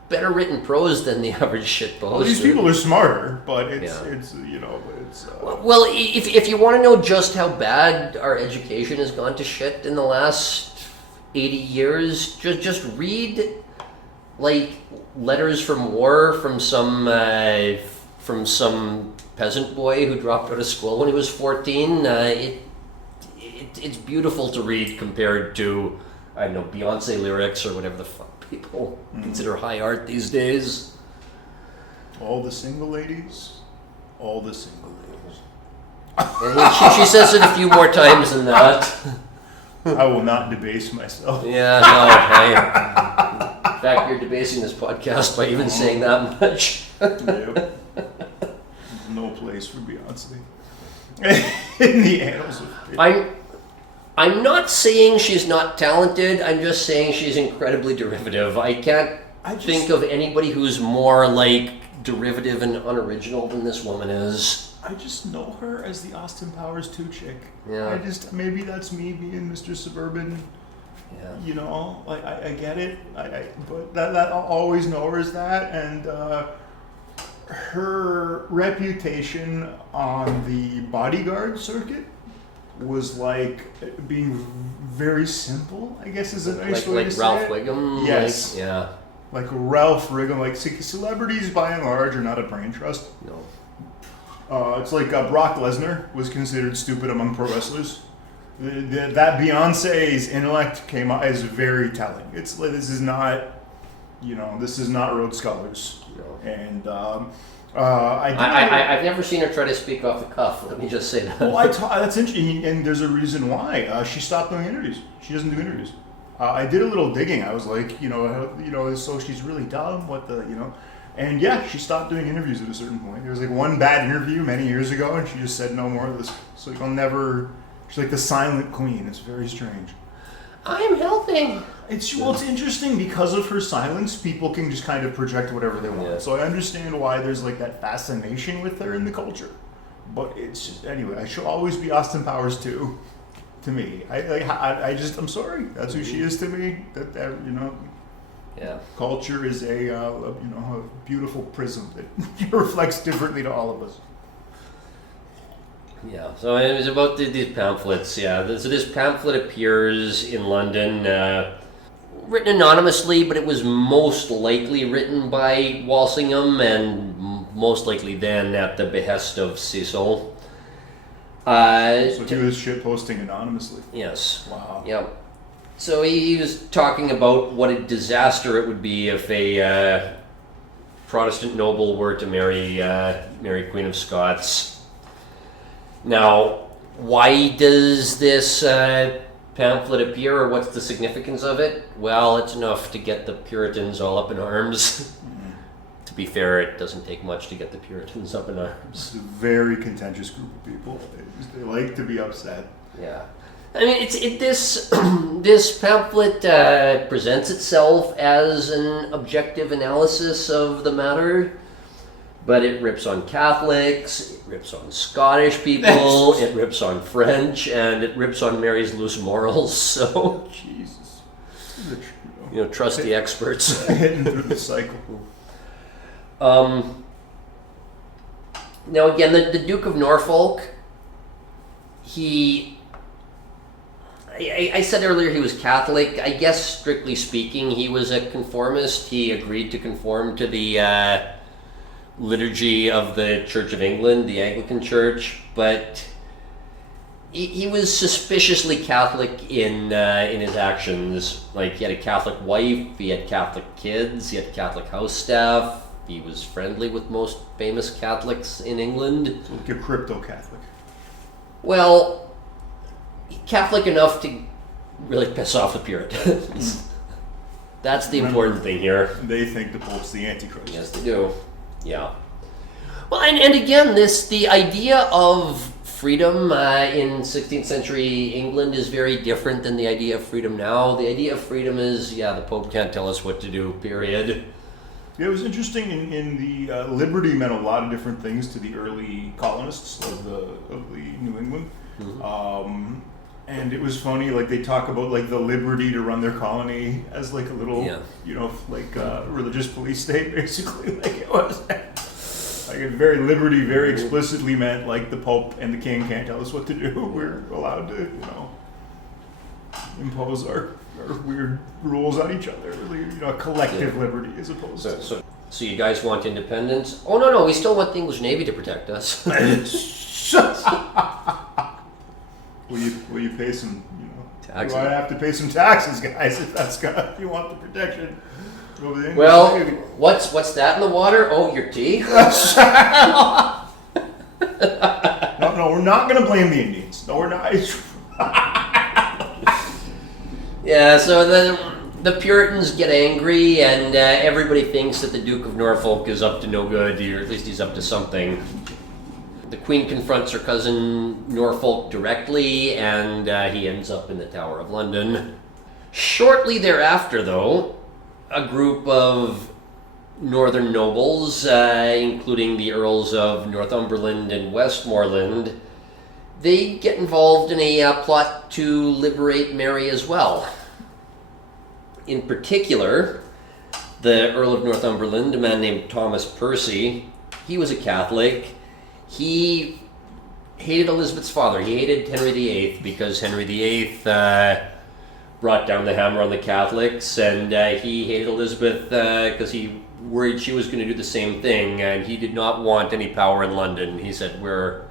better written prose than the average shit post. Well, these people are smarter, but it's Well, if you want to know just how bad our education has gone to shit in the last 80 years, just read like letters from war from some peasant boy who dropped out of school when he was 14. It's beautiful to read compared to, I don't know, Beyonce lyrics or whatever the fuck people consider high art these days. All the single ladies. And she says it a few more times than that. I will not debase myself. Yeah, no. In fact, you're debasing this podcast by even saying that much. Yep. There's no place for Beyonce in the annals of it. I'm not saying she's not talented. I'm just saying she's incredibly derivative. I can't think of anybody who's more like derivative and unoriginal than this woman is. I just know her as the Austin Powers 2 chick. Yeah. Maybe that's me being Mr. Suburban. Yeah. You know, I get it. But that I'll always know her as that, and her reputation on the bodyguard circuit was like being very simple, I guess is a nice way to say Ralph it. Wiggum? Yes. Yeah. Like Ralph Wiggum. Like celebrities by and large are not a brain trust. No. It's like Brock Lesnar was considered stupid among pro wrestlers. That Beyonce's intellect came out is very telling. It's like, this is not Rhodes Scholars. No. And I've never seen her try to speak off the cuff. Let me just say that. Well, that's interesting, and there's a reason why. She stopped doing interviews. She doesn't do interviews. I did a little digging. I was like, so she's really dumb. And yeah, she stopped doing interviews at a certain point. There was like one bad interview many years ago, and she just said no more of this. So I'll never. She's like the silent queen. It's very strange. I'm helping. It's interesting because of her silence. People can just kind of project whatever they want. Yeah. So I understand why there's like that fascination with her in the culture. But it's just anyway. She'll always be Austin Powers 2 to me. I'm sorry. That's who she is to me. Yeah. Culture is a beautiful prism that reflects differently to all of us. Yeah, so it was about these pamphlets, yeah. So this pamphlet appears in London, written anonymously, but it was most likely written by Walsingham, and most likely then at the behest of Cecil. So he was shitposting anonymously? Yes. Wow. Yep. So he was talking about what a disaster it would be if a Protestant noble were to marry Queen of Scots. Now, why does this pamphlet appear, or what's the significance of it? Well, it's enough to get the Puritans all up in arms. To be fair, it doesn't take much to get the Puritans up in arms. It's a very contentious group of people. They like to be upset. Yeah. I mean, this pamphlet presents itself as an objective analysis of the matter. But it rips on Catholics, it rips on Scottish people, it rips on French, and it rips on Mary's loose morals. So, Jesus, trust the experts. Hitting through the cycle. Now again, the Duke of Norfolk I said earlier he was Catholic. I guess strictly speaking, he was a conformist. He agreed to conform to the liturgy of the Church of England, the Anglican Church, but he was suspiciously Catholic in his actions. Like, he had a Catholic wife, he had Catholic kids, he had Catholic house staff. He was friendly with most famous Catholics in England. So like a crypto Catholic. Well, Catholic enough to really piss off the Puritans. That's the important thing here. They think the Pope's the Antichrist. Yes, they do. Yeah. Well, and again, the idea of freedom in 16th century England is very different than the idea of freedom now. The idea of freedom is, the Pope can't tell us what to do, period. Yeah, it was interesting. In the liberty meant a lot of different things to the early colonists of the New England. Mm-hmm. And it was funny, like they talk about like the liberty to run their colony as like a little, religious police state, basically. Like it was, like it very explicitly meant like the Pope and the King can't tell us what to do. We're allowed to, impose our weird rules on each other. Really, a collective liberty as opposed to. So you guys want independence? Oh no, we still want the English Navy to protect us. Will you pay some, taxes? Do I have to pay some taxes, guys, if you want the protection? Well, what's that in the water? Oh, your tea? No, we're not going to blame the Indians. No, we're not. Yeah, so then the Puritans get angry, and everybody thinks that the Duke of Norfolk is up to no good, or at least he's up to something. The Queen confronts her cousin Norfolk directly, and he ends up in the Tower of London. Shortly thereafter, though, a group of northern nobles, including the Earls of Northumberland and Westmoreland, they get involved in a plot to liberate Mary as well. In particular, the Earl of Northumberland, a man named Thomas Percy, he was a Catholic. He hated Elizabeth's father. He hated Henry VIII because Henry VIII brought down the hammer on the Catholics, and he hated Elizabeth because he worried she was going to do the same thing, and he did not want any power in London. He said, we're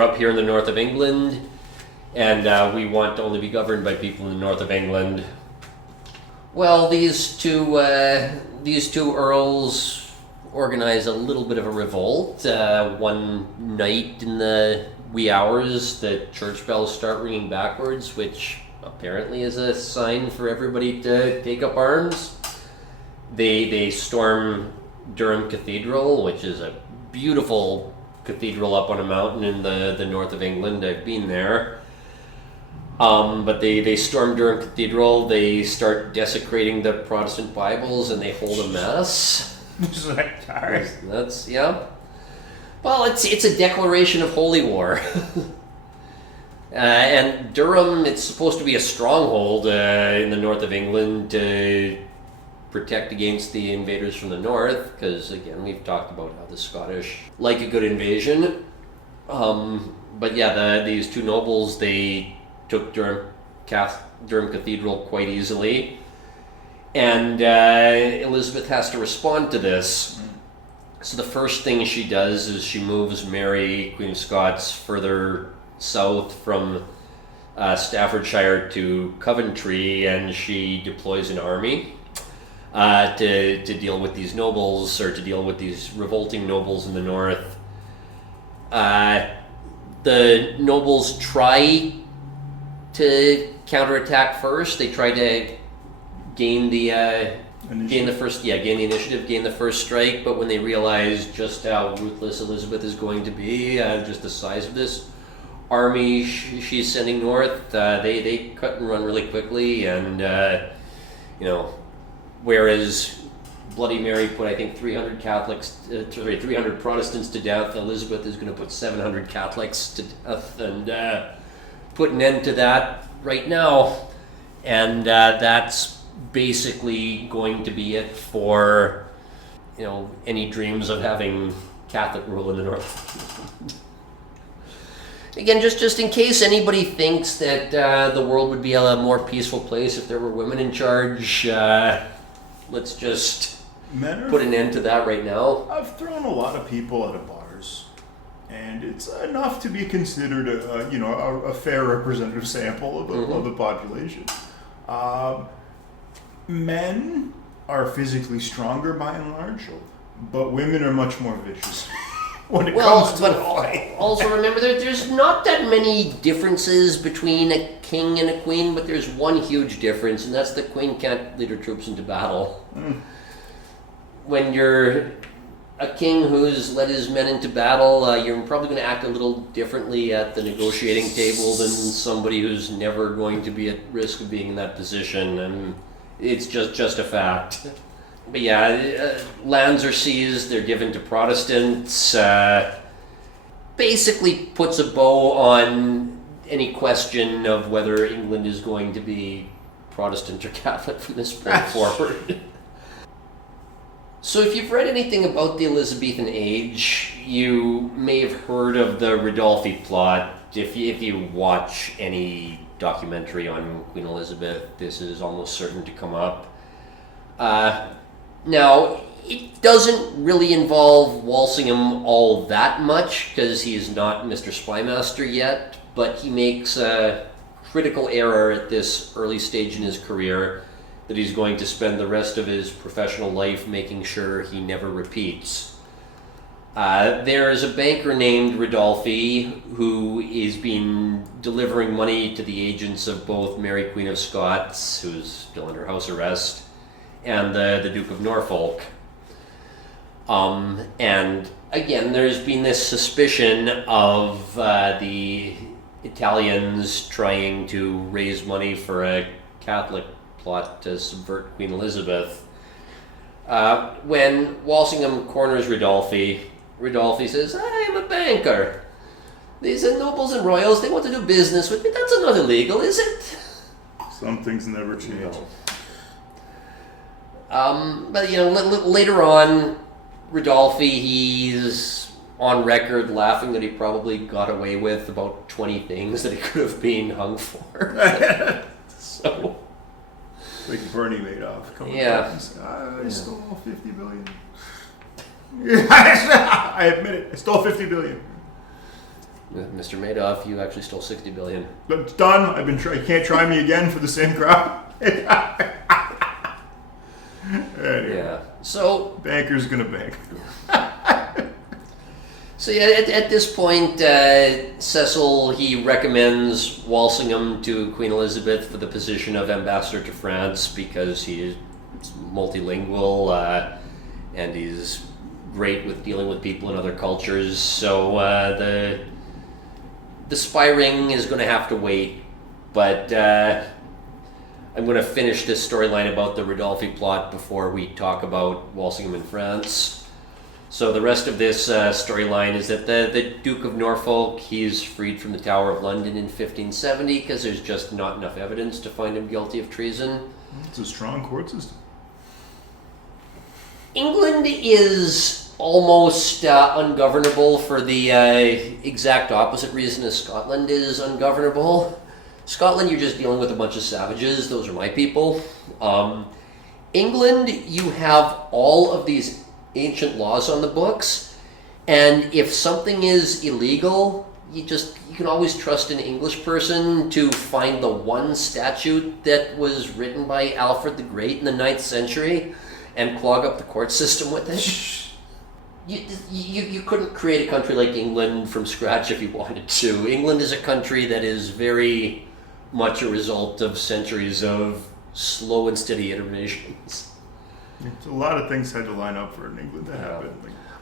up here in the north of England, and we want to only be governed by people in the north of England. Well, these two earls organize a little bit of a revolt. One night in the wee hours, the church bells start ringing backwards, which apparently is a sign for everybody to take up arms. They storm Durham Cathedral, which is a beautiful cathedral up on a mountain in the north of England. I've been there. But they storm Durham Cathedral, they start desecrating the Protestant Bibles, and they hold a mass. That's Well, it's a declaration of holy war. And Durham, it's supposed to be a stronghold in the north of England to protect against the invaders from the north, because again, we've talked about how the Scottish like a good invasion. But these two nobles, they took Durham Cathedral quite easily. And Elizabeth has to respond to this. So the first thing she does is she moves Mary, Queen of Scots, further south from Staffordshire to Coventry, and she deploys an army to deal with these nobles, or to deal with these revolting nobles in the north. The nobles try to counterattack first. They try to gain the initiative, gain the first strike, but when they realize just how ruthless Elizabeth is going to be, just the size of this army she's sending north, they cut and run really quickly, and whereas Bloody Mary put, I think, 300 Protestants to death, Elizabeth is going to put 700 Catholics to death, and put an end to that right now. And that's basically going to be it for, any dreams of having Catholic rule in the north. Again, just in case anybody thinks that the world would be a more peaceful place if there were women in charge, let's just put an end to that right now. I've thrown a lot of people out of bars, and it's enough to be considered a fair representative sample of the population. Men are physically stronger by and large, but women are much more vicious. When it comes to the fight. Also remember that there's not that many differences between a king and a queen, but there's one huge difference, and that's the queen can't lead her troops into battle. When you're a king who's led his men into battle, you're probably going to act a little differently at the negotiating table than somebody who's never going to be at risk of being in that position, and it's just a fact. But yeah, lands are seized, they're given to Protestants. Basically puts a bow on any question of whether England is going to be Protestant or Catholic from this point forward. So if you've read anything about the Elizabethan age, you may have heard of the Ridolfi plot. If you watch any documentary on Queen Elizabeth, this is almost certain to come up. Now, it doesn't really involve Walsingham all that much, because he is not Mr. Spymaster yet, but he makes a critical error at this early stage in his career that he's going to spend the rest of his professional life making sure he never repeats. There is a banker named Ridolfi who is been delivering money to the agents of both Mary Queen of Scots, who's still under house arrest, and the Duke of Norfolk. And again, there's been this suspicion of the Italians trying to raise money for a Catholic plot to subvert Queen Elizabeth. When Walsingham corners Ridolfi, Ridolfi says, "I am a banker. These are nobles and royals, they want to do business with me. That's not illegal, is it?" Some things never change. No. But later on, Ridolfi, he's on record laughing that he probably got away with about 20 things that he could have been hung for. So, like Bernie Madoff. Yeah. I stole 50 billion. I admit it. I stole 50 billion. Mr. Madoff, you actually stole 60 billion. It's done. You can't try me again for the same crowd. Anyway. Yeah. So banker's gonna bank. So yeah, at this point, Cecil, he recommends Walsingham to Queen Elizabeth for the position of ambassador to France because he is multilingual and he's great with dealing with people in other cultures. So the spy ring is going to have to wait, but I'm going to finish this storyline about the Ridolfi plot before we talk about Walsingham in France. So the rest of this storyline is that the Duke of Norfolk, he's freed from the Tower of London in 1570 because there's just not enough evidence to find him guilty of treason. It's a strong court system. England is almost ungovernable for the exact opposite reason as Scotland is ungovernable. Scotland, you're just dealing with a bunch of savages. Those are my people. England, you have all of these ancient laws on the books, and if something is illegal, you can always trust an English person to find the one statute that was written by Alfred the Great in the 9th century and clog up the court system with it. You couldn't create a country like England from scratch if you wanted to. England is a country that is very much a result of centuries of slow and steady iterations. A lot of things had to line up for England to happen.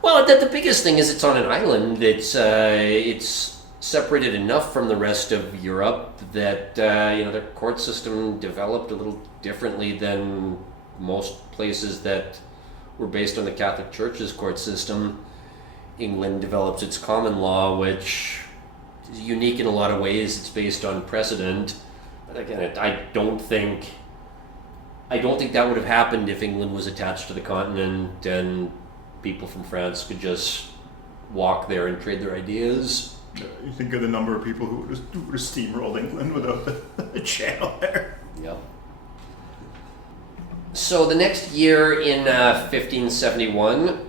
Well, the biggest thing is it's on an island. It's separated enough from the rest of Europe that their court system developed a little differently than most places that were based on the Catholic Church's court system. England develops its common law, which is unique in a lot of ways. It's based on precedent. But again, I don't think that would have happened if England was attached to the continent and people from France could just walk there and trade their ideas. You think of the number of people who would have steamrolled England without the channel there. Yep. So the next year in 1571,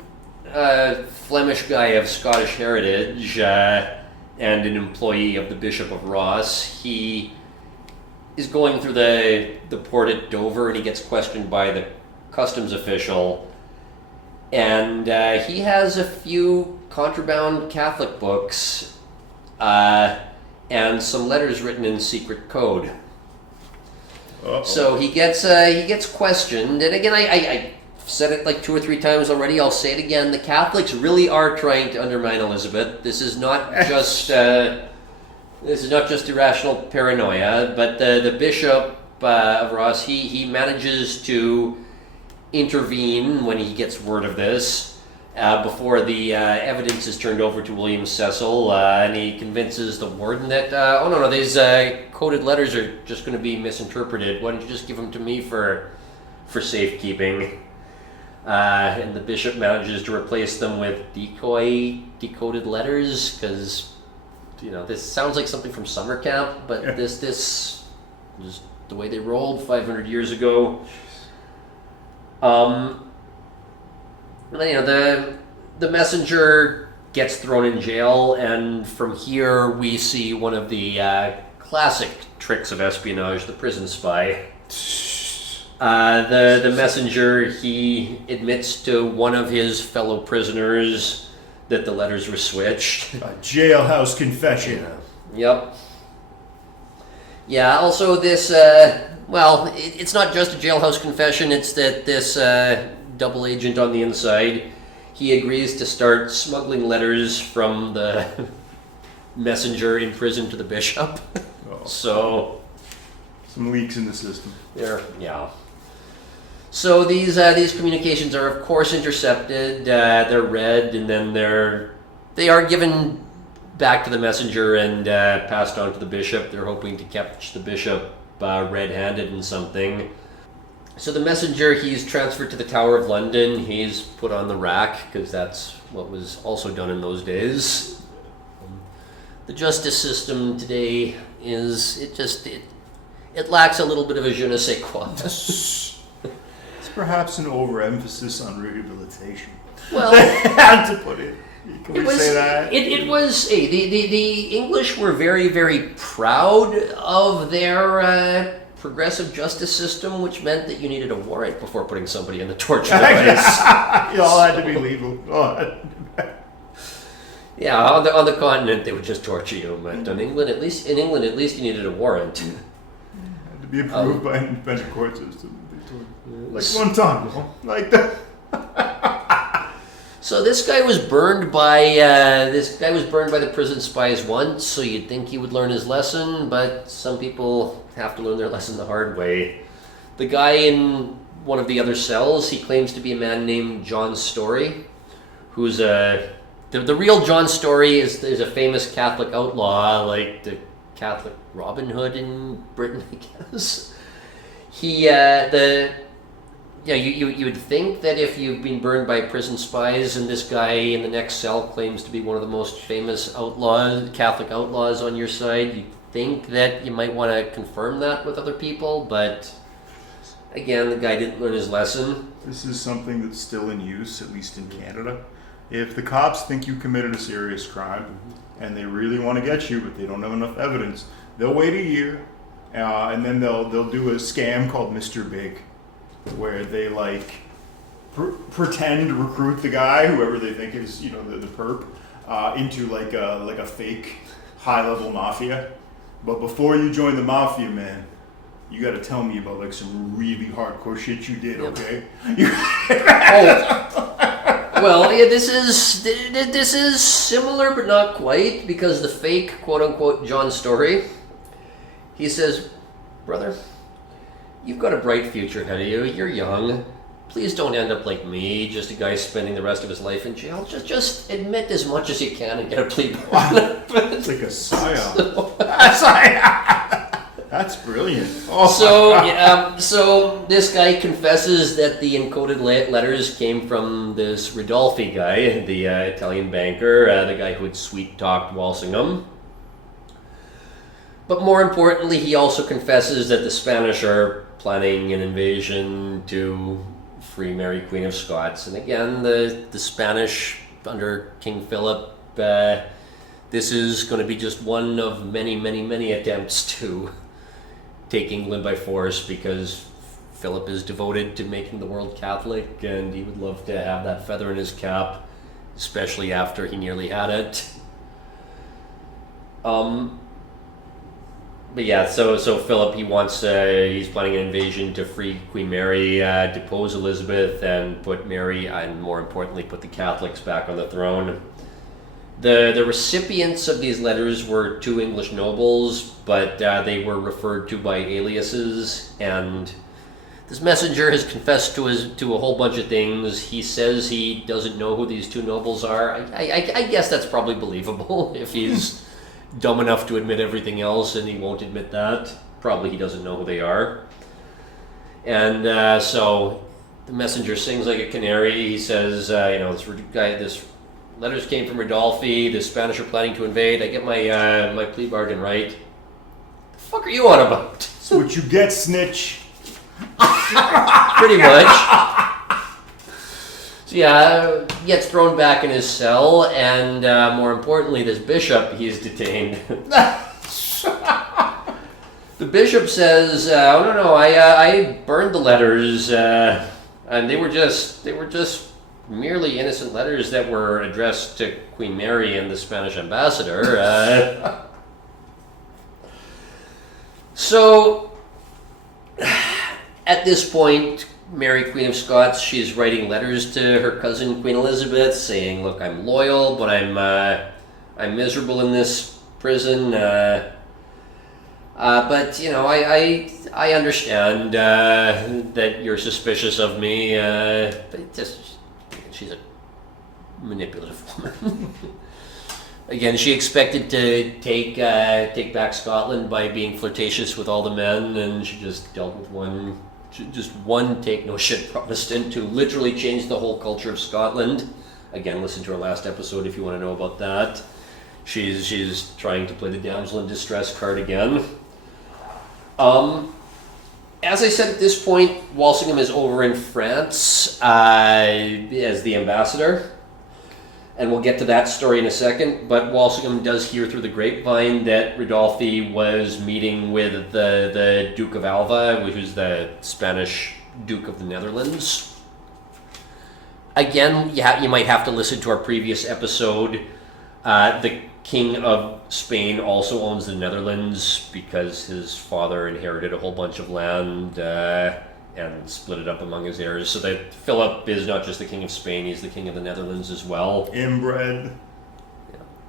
a Flemish guy of Scottish heritage and an employee of the Bishop of Ross, he is going through the port at Dover, and he gets questioned by the customs official, and he has a few contraband Catholic books and some letters written in secret code. Uh-oh. So he gets questioned, and again, I said it like 2 or 3 times already. I'll say it again. The Catholics really are trying to undermine Elizabeth. This is not just irrational paranoia. But the Bishop of Ross, he manages to intervene when he gets word of this before the evidence is turned over to William Cecil, and he convinces the warden that oh no, these coded letters are just going to be misinterpreted. Why don't you just give them to me for safekeeping? And the bishop manages to replace them with decoded letters, because this sounds like something from summer camp, but yeah. This is the way they rolled 500 years ago. The messenger gets thrown in jail, and from here we see one of the classic tricks of espionage: the prison spy. The messenger, he admits to one of his fellow prisoners that the letters were switched. A jailhouse confession. Yep. Yeah, also this, it's not just a jailhouse confession, it's that this double agent on the inside, he agrees to start smuggling letters from the messenger in prison to the bishop. Oh. So... some leaks in the system. Yeah. So these communications are of course intercepted. They're read, and then they are given back to the messenger and passed on to the bishop. They're hoping to catch the bishop red-handed in something. So the messenger, he's transferred to the Tower of London. He's put on the rack, because that's what was also done in those days. The justice system today it lacks a little bit of a je ne sais quoi. It's perhaps an overemphasis on rehabilitation. Well, had to put it. Can we say that? It was. The English were very, very proud of their progressive justice system, which meant that you needed a warrant before putting somebody in the torture device. It all had to be legal. Yeah, on the continent they would just torture you, but in England at least you needed a warrant. Had to be approved by an independent court system. Like one time, like that. So this guy was burned by the prison spies once, so you'd think he would learn his lesson, but some people have to learn their lesson the hard way. The guy in one of the other cells, he claims to be a man named John Story, who's the real John Story is a famous Catholic outlaw, like the Catholic Robin Hood in Britain, I guess. You would think that if you've been burned by prison spies and this guy in the next cell claims to be one of the most famous Catholic outlaws on your side, you'd think that you might want to confirm that with other people, but again, the guy didn't learn his lesson. This is something that's still in use, at least in Canada. If the cops think you committed a serious crime and they really want to get you, but they don't have enough evidence, they'll wait a year and then they'll do a scam called Mr. Big, where they pretend to recruit the guy, whoever they think is the perp, into like a fake high-level mafia. But before you join the mafia, man, you got to tell me about like some really hardcore shit you did, okay? Well, yeah, this is similar but not quite, because the fake quote-unquote John Story, he says, "Brother, you've got a bright future ahead of you. You're young. Please don't end up like me, just a guy spending the rest of his life in jail. Just admit as much as you can and get a plea." It's like a psyop. That's brilliant. Oh, So this guy confesses that the encoded letters came from this Ridolfi guy, the Italian banker, the guy who had sweet-talked Walsingham. But more importantly, he also confesses that the Spanish are planning an invasion to free Mary, Queen of Scots. And again, the Spanish under King Philip, this is going to be just one of many, many, many attempts to take England by force, because Philip is devoted to making the world Catholic, and he would love to have that feather in his cap, especially after he nearly had it. But yeah, so Philip, he's planning an invasion to free Queen Mary, depose Elizabeth, and put Mary, and more importantly, put the Catholics back on the throne. The recipients of these letters were two English nobles, but they were referred to by aliases, and this messenger has confessed to a whole bunch of things. He says he doesn't know who these two nobles are. I guess that's probably believable if he's dumb enough to admit everything else, and he won't admit that. Probably he doesn't know who they are. And so the messenger sings like a canary. He says, this letters came from Ridolfi. The Spanish are planning to invade. I get my plea bargain right. The fuck are you on about? That's what you get, snitch. Pretty much. So yeah, gets thrown back in his cell, and more importantly, this bishop, he's detained. The bishop says, "Oh no, I burned the letters, and they were just merely innocent letters that were addressed to Queen Mary and the Spanish ambassador." So, at this point, Mary, Queen of Scots, she's writing letters to her cousin Queen Elizabeth, saying, "Look, I'm loyal, but I'm miserable in this prison. But I understand that you're suspicious of me. But she's a manipulative woman." Again, she expected to take back Scotland by being flirtatious with all the men, and she just dealt with one take-no-shit Protestant who literally changed the whole culture of Scotland. Again, listen to our last episode if you want to know about that. She's trying to play the damsel in distress card again. As I said, at this point, Walsingham is over in France as the ambassador. And we'll get to that story in a second, but Walsingham does hear through the grapevine that Ridolfi was meeting with the Duke of Alva, which is the Spanish Duke of the Netherlands. Again, you might have to listen to our previous episode. The King of Spain also owns the Netherlands because his father inherited a whole bunch of land and split it up among his heirs. So that Philip is not just the King of Spain, he's the King of the Netherlands as well. Inbred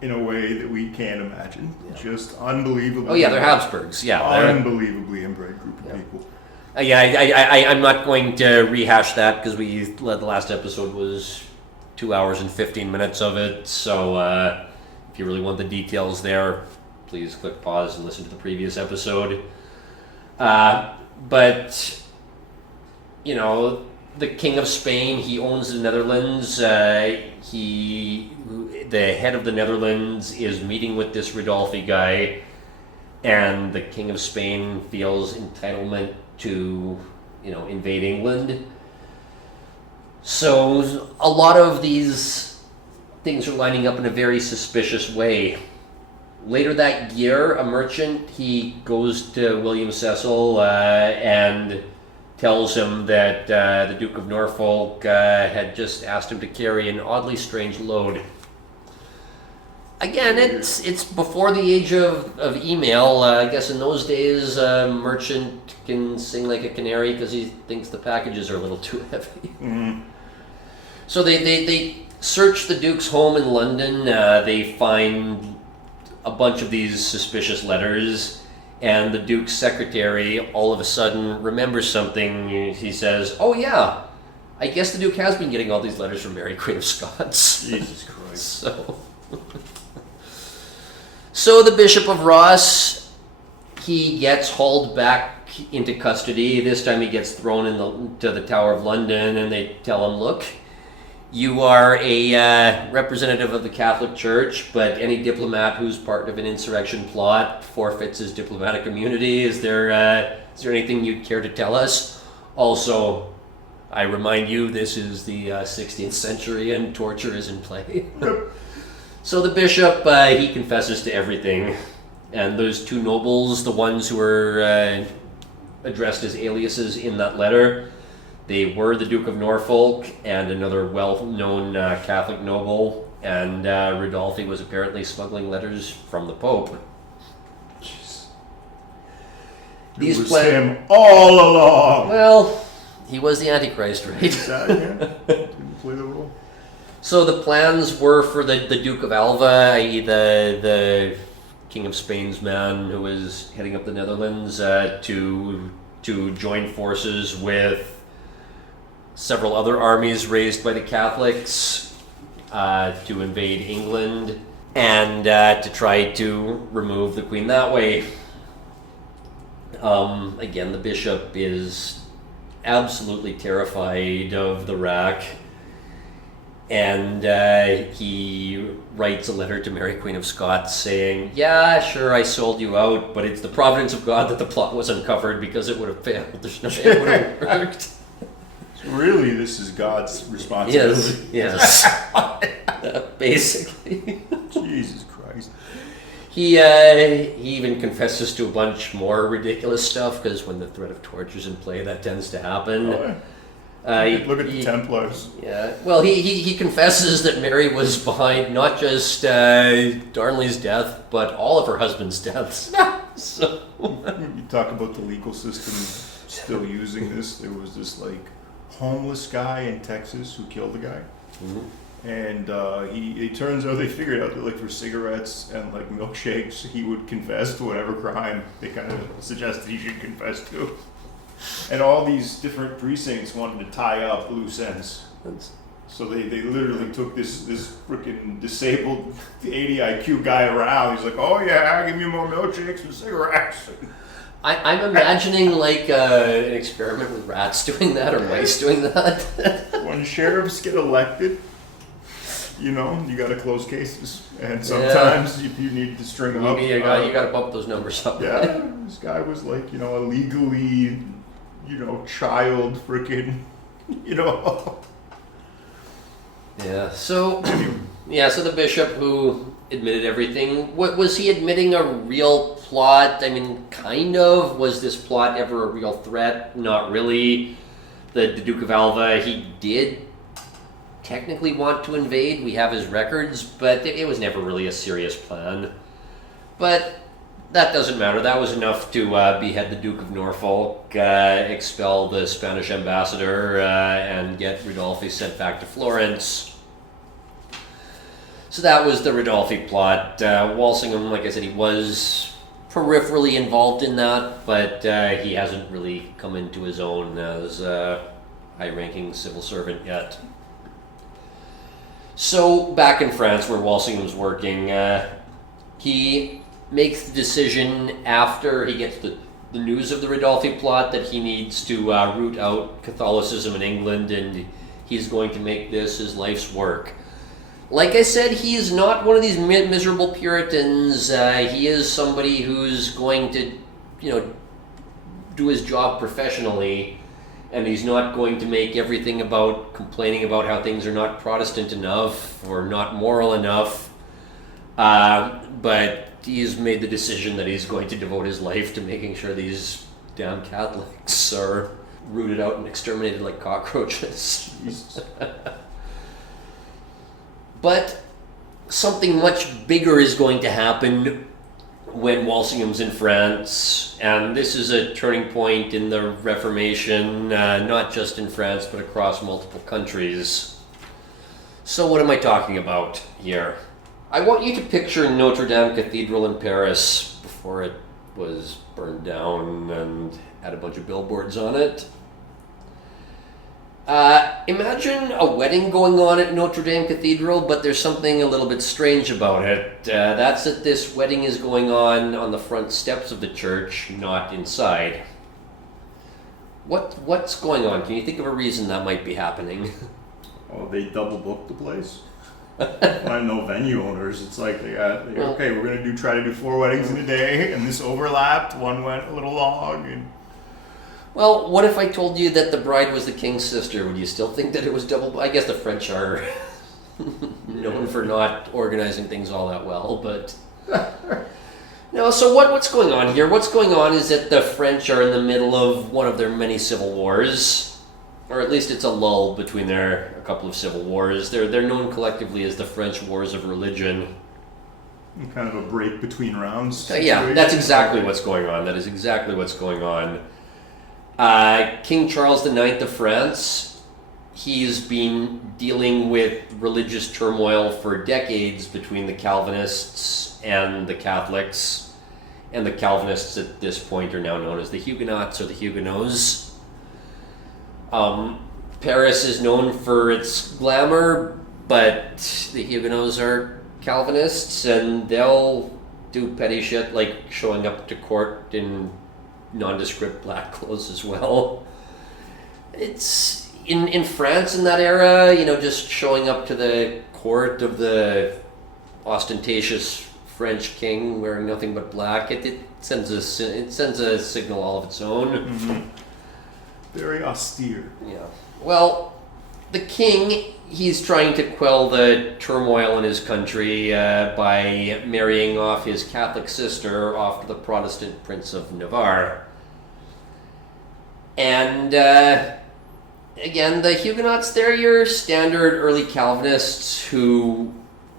in a way that we can't imagine. Yeah. Just unbelievable. Oh yeah, they're Habsburgs. Yeah, unbelievably inbred group of people. I'm not going to rehash that because the last episode was 2 hours and 15 minutes of it. So if you really want the details there, please click pause and listen to the previous episode. But the King of Spain, he owns the Netherlands. The head of the Netherlands is meeting with this Ridolfi guy, and the King of Spain feels entitlement to, invade England. So a lot of these things are lining up in a very suspicious way. Later that year, a merchant, he goes to William Cecil and tells him that the Duke of Norfolk had just asked him to carry an oddly strange load. Again, it's before the age of email. I guess in those days, a merchant can sing like a canary because he thinks the packages are a little too heavy. Mm-hmm. So they search the Duke's home in London. They find a bunch of these suspicious letters. And the Duke's secretary all of a sudden remembers something. He says, "Oh yeah, I guess the Duke has been getting all these letters from Mary, Queen of Scots." Jesus Christ. So the Bishop of Ross, he gets hauled back into custody. This time he gets thrown to the Tower of London, and they tell him, look, you are a representative of the Catholic Church, but any diplomat who's part of an insurrection plot forfeits his diplomatic immunity. Is there anything you'd care to tell us? Also, I remind you, this is the 16th century and torture is in play. So the bishop, he confesses to everything. And those two nobles, the ones who were addressed as aliases in that letter, they were the Duke of Norfolk and another well-known Catholic noble, and Ridolfi was apparently smuggling letters from the Pope. Jeez. These It was him all along. Well, he was the Antichrist, right? Didn't play the role. So the plans were for the Duke of Alva, i.e. the King of Spain's man who was heading up the Netherlands, to join forces with several other armies raised by the Catholics to invade England and to try to remove the Queen that way. Again, the bishop is absolutely terrified of the rack, and he writes a letter to Mary Queen of Scots saying, yeah, sure, I sold you out, but it's the providence of God that the plot was uncovered, because it would have failed. There's no way it would have worked. Really, this is God's responsibility. Yes. Basically. Jesus Christ. He even confesses to a bunch more ridiculous stuff, because when the threat of torture is in play, that tends to happen. Look at the Templars. Yeah. Well, he confesses that Mary was behind not just Darnley's death, but all of her husband's deaths. So You talk about the legal system still using this. There was this homeless guy in Texas who killed a guy. Mm-hmm. And it turns out they figured out that for cigarettes and milkshakes, he would confess to whatever crime they kind of suggested he should confess to. And all these different precincts wanted to tie up loose ends. So they literally took this freaking disabled 80 IQ guy around. He's like, oh yeah, give me more milkshakes and cigarettes. I'm imagining an experiment with rats doing that or mice doing that. When sheriffs get elected, you got to close cases, and sometimes you need to string them up. You got to bump those numbers up. Yeah, this guy was a legally, child freaking, Yeah. So, so the bishop who admitted everything, was he admitting a real plot? I mean, kind of. Was this plot ever a real threat? Not really. The Duke of Alva, he did technically want to invade. We have his records, but it was never really a serious plan. But that doesn't matter. That was enough to behead the Duke of Norfolk, expel the Spanish ambassador, and get Ridolfi sent back to Florence. So that was the Ridolfi plot. Walsingham, like I said, he was peripherally involved in that, but he hasn't really come into his own as a high-ranking civil servant yet. So back in France, where Walsingham's working, he makes the decision after he gets the news of the Ridolfi plot that he needs to root out Catholicism in England, and he's going to make this his life's work. Like I said, he's not one of these miserable Puritans. He is somebody who's going to, do his job professionally, and he's not going to make everything about complaining about how things are not Protestant enough or not moral enough. But he's made the decision that he's going to devote his life to making sure these damn Catholics are rooted out and exterminated like cockroaches. Jesus. But something much bigger is going to happen when Walsingham's in France, and this is a turning point in the Reformation, not just in France, but across multiple countries. So what am I talking about here? I want you to picture Notre Dame Cathedral in Paris before it was burned down and had a bunch of billboards on it. Imagine a wedding going on at Notre Dame Cathedral, but there's something a little bit strange about it. That's that this wedding is going on the front steps of the church, not inside. What's going on? Can you think of a reason that might be happening? Oh, they double booked the place. Find no venue owners. It's like okay, we're gonna try to do 4 weddings in a day, and this overlapped. One went a little long, and Well, what if I told you that the bride was the king's sister? Would you still think that it was double? I guess the French are known for not organizing things all that well, but no. So what's going on here? What's going on is that the French are in the middle of one of their many civil wars, or at least it's a lull between a couple of civil wars. They're known collectively as the French Wars of Religion. kind of a break between rounds. Yeah, that's exactly what's going on. That is exactly what's going on. King Charles IX of France, he's been dealing with religious turmoil for decades between the Calvinists and the Catholics. And the Calvinists at this point are now known as the Huguenots or the Huguenots. Paris is known for its glamour, but the Huguenots are Calvinists, and they'll do petty shit like showing up to court in nondescript black clothes as well. It's in France in that era, just showing up to the court of the ostentatious French king wearing nothing but black. It sends a signal all of its own. Mm-hmm. Very austere. Yeah. Well, the king, he's trying to quell the turmoil in his country by marrying off his Catholic sister off to the Protestant Prince of Navarre. And again, the Huguenots, they're your standard early Calvinists who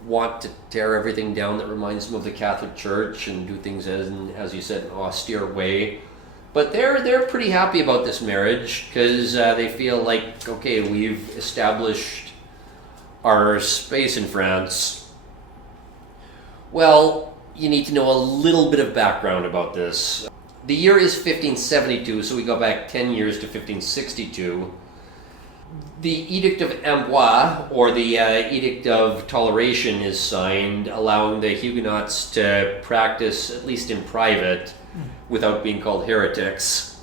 want to tear everything down that reminds them of the Catholic Church and do things as you said, an austere way. But they're pretty happy about this marriage because they feel like, okay, we've established our space in France. Well, you need to know a little bit of background about this. The year is 1572, so we go back 10 years to 1562. The Edict of Amboise, or the Edict of Toleration, is signed, allowing the Huguenots to practice, at least in private, without being called heretics.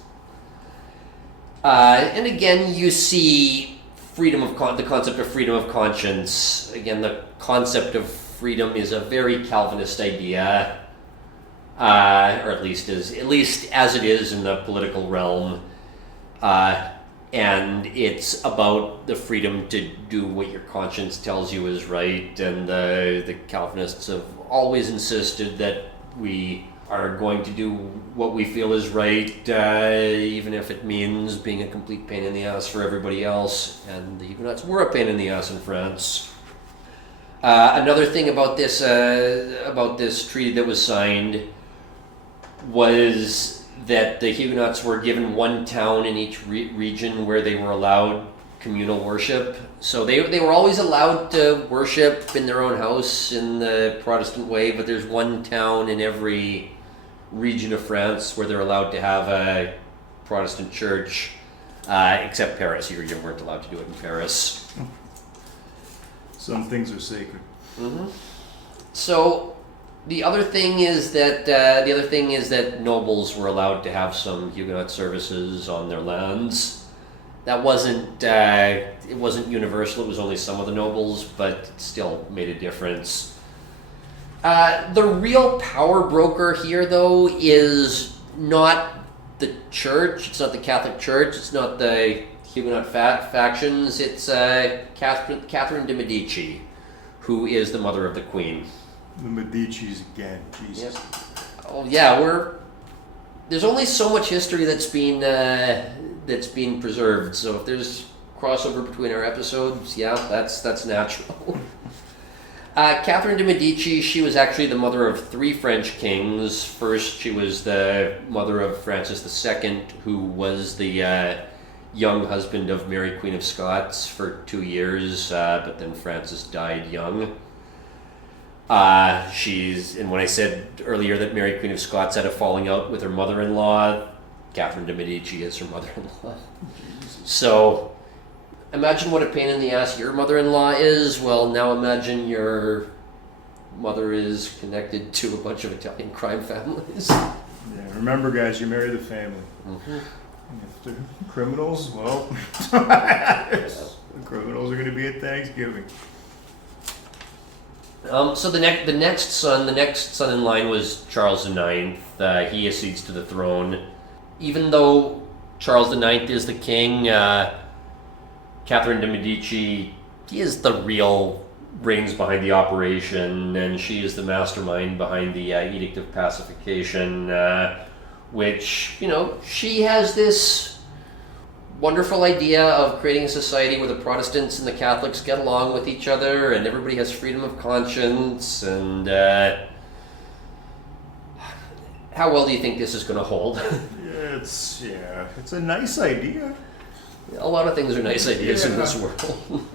And again, you see the concept of freedom of conscience. Again, the concept of freedom is a very Calvinist idea, or at least as it is in the political realm. And it's about the freedom to do what your conscience tells you is right. And the Calvinists have always insisted that we are going to do what we feel is right, even if it means being a complete pain in the ass for everybody else. And the Huguenots were a pain in the ass in France. Another thing about this treaty that was signed was that the Huguenots were given one town in each region where they were allowed communal worship. So they were always allowed to worship in their own house in the Protestant way, but there's one town in every region of France where they're allowed to have a Protestant church, except Paris. You weren't allowed to do it in Paris. Some things are sacred. Mm-hmm. So the other thing is that nobles were allowed to have some Huguenot services on their lands. That wasn't it wasn't universal. It was only some of the nobles, but it still made a difference. The real power broker here, though, is not the church. It's not the Catholic Church. It's not the Huguenot factions. It's Catherine de Medici, who is the mother of the Queen. The Medicis again, Jesus. Yep. Oh yeah, there's only so much history that's been preserved. So if there's crossover between our episodes, yeah, that's natural. Catherine de Medici, she was actually the mother of 3 French kings. First, she was the mother of Francis II, who was the young husband of Mary, Queen of Scots, for 2 years, but then Francis died young. And when I said earlier that Mary, Queen of Scots had a falling out with her mother-in-law, Catherine de Medici is her mother-in-law. So imagine what a pain in the ass your mother-in-law is. Well, now imagine your mother is connected to a bunch of Italian crime families. Yeah, remember, guys, you marry the family. Mm-hmm. And if they're criminals, well, the criminals are going to be at Thanksgiving. So the next son in line was Charles IX. He accedes to the throne. Even though Charles IX is the king, Catherine de' Medici is the real brains behind the operation, and she is the mastermind behind the Edict of Pacification, which, she has this wonderful idea of creating a society where the Protestants and the Catholics get along with each other and everybody has freedom of conscience. And how well do you think this is going to hold? It's a nice idea. A lot of things are nice ideas in this world.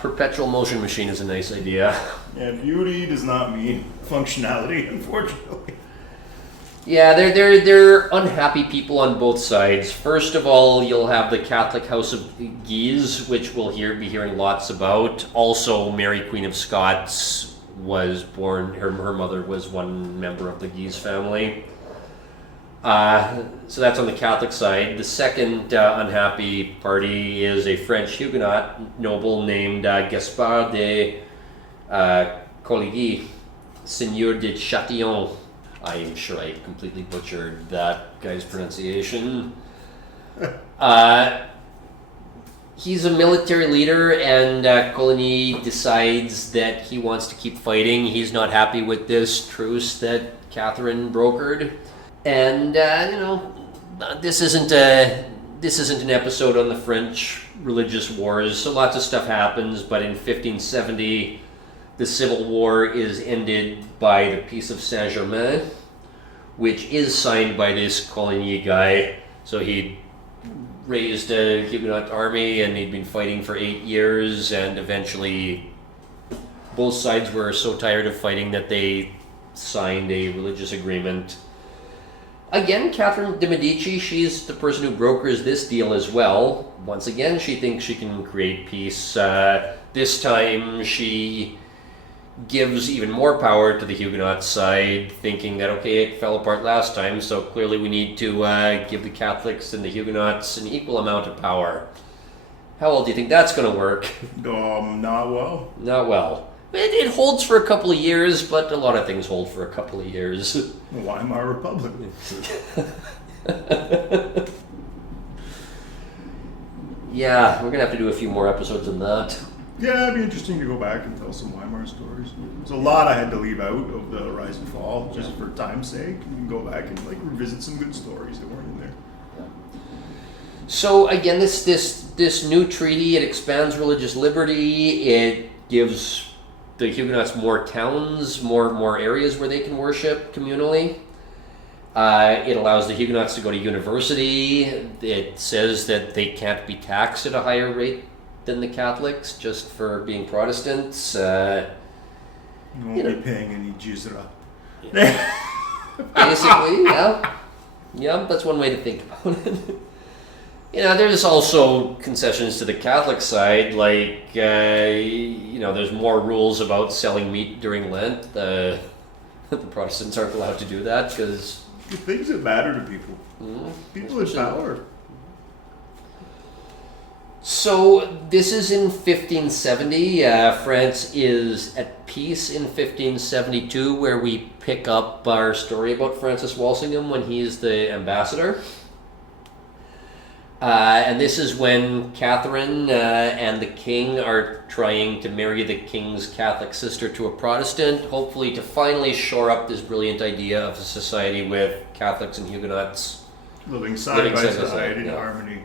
Perpetual motion machine is a nice idea. Yeah, beauty does not mean functionality, unfortunately. Yeah, they're unhappy people on both sides. First of all, you'll have the Catholic House of Guise, which we'll be hearing lots about. Also, Mary Queen of Scots was born, her mother was one member of the Guise family. So that's on the Catholic side. The second unhappy party is a French Huguenot noble named Gaspard de Coligny, Seigneur de Châtillon. I'm sure I completely butchered that guy's pronunciation. He's a military leader, and Coligny decides that he wants to keep fighting. He's not happy with this truce that Catherine brokered. And, this isn't an episode on the French religious wars, so lots of stuff happens, but in 1570, the Civil War is ended by the Peace of Saint-Germain, which is signed by this Coligny guy. So he raised a Huguenot army, and he'd been fighting for 8 years, and eventually both sides were so tired of fighting that they signed a religious agreement. Again, Catherine de' Medici, she's the person who brokers this deal as well. Once again, she thinks she can create peace. This time, she gives even more power to the Huguenot side, thinking that, okay, it fell apart last time, so clearly we need to give the Catholics and the Huguenots an equal amount of power. How well do you think that's going to work? Not well. Not well. It holds for a couple of years, but a lot of things hold for a couple of years. Weimar Republic. Yeah, we're going to have to do a few more episodes on that. Yeah, it'd be interesting to go back and tell some Weimar stories. There's a lot I had to leave out of the Rise and Fall, just for time's sake. You can go back and revisit some good stories that weren't in there. So again, this new treaty, it expands religious liberty. It gives the Huguenots more towns, more areas where they can worship communally. It allows the Huguenots to go to university. It says that they can't be taxed at a higher rate than the Catholics just for being Protestants. You won't be paying any jizra. Basically, yeah. Yeah, that's one way to think about it. There's also concessions to the Catholic side, like, there's more rules about selling meat during Lent. The Protestants aren't allowed to do that because... Things that matter to people. People in power. So this is in 1570. France is at peace in 1572, where we pick up our story about Francis Walsingham when he is the ambassador. And this is when Catherine and the king are trying to marry the king's Catholic sister to a Protestant, hopefully to finally shore up this brilliant idea of a society with Catholics and Huguenots living side by side in harmony.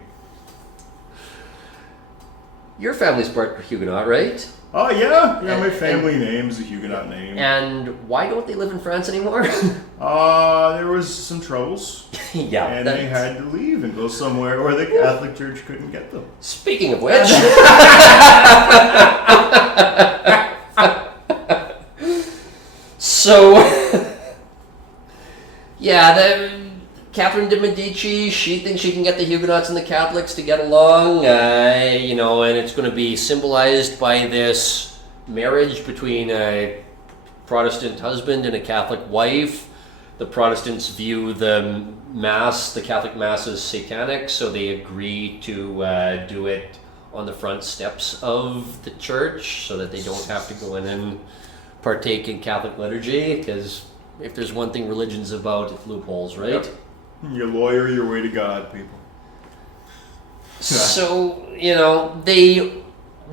Your family's part Huguenot, right? Oh, yeah. Yeah, my family name's a Huguenot name. And why don't they live in France anymore? There was some troubles. Yeah. And they had to leave and go somewhere where the Catholic Church couldn't get them. Speaking of which... So... Yeah, Catherine de Medici, she thinks she can get the Huguenots and the Catholics to get along, and it's going to be symbolized by this marriage between a Protestant husband and a Catholic wife. The Protestants view the Catholic Mass as satanic, so they agree to do it on the front steps of the church so that they don't have to go in and partake in Catholic liturgy, because if there's one thing religion's about, it's loopholes, right? Yep. You lawyer your way to God, people. So, they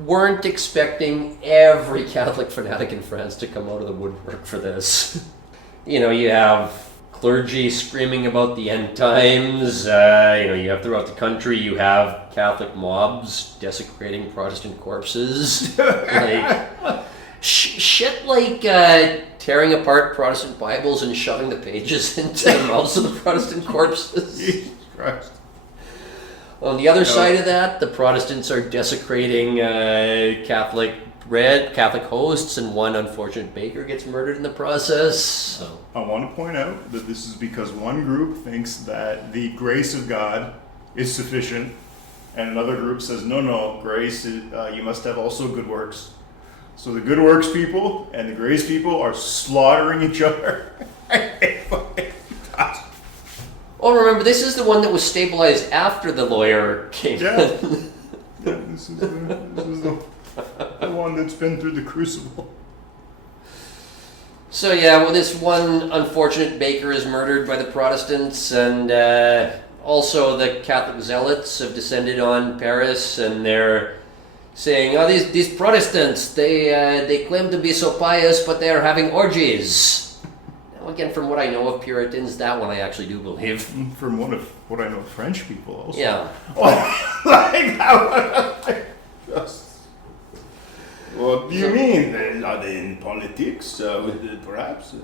weren't expecting every Catholic fanatic in France to come out of the woodwork for this. You have clergy screaming about the end times. You have throughout the country, you have Catholic mobs desecrating Protestant corpses. Shit like tearing apart Protestant Bibles and shoving the pages into the mouths of the Protestant corpses. Jesus Christ. On the other side of that, the Protestants are desecrating Catholic bread, Catholic hosts, and one unfortunate baker gets murdered in the process. So. I want to point out that this is because one group thinks that the grace of God is sufficient, and another group says, no, grace is, you must have also good works. So the good works people and the grace people are slaughtering each other. Oh, remember, this is the one that was stabilized after the lawyer came in. Yeah, this is the one that's been through the crucible. So this one unfortunate baker is murdered by the Protestants, and also the Catholic zealots have descended on Paris, and they're saying, these Protestants, they claim to be so pious, but they're having orgies. Now, again, from what I know of Puritans, that one I actually do believe. From what I know of French people also. Yeah. What do you mean? Are they in politics? Perhaps.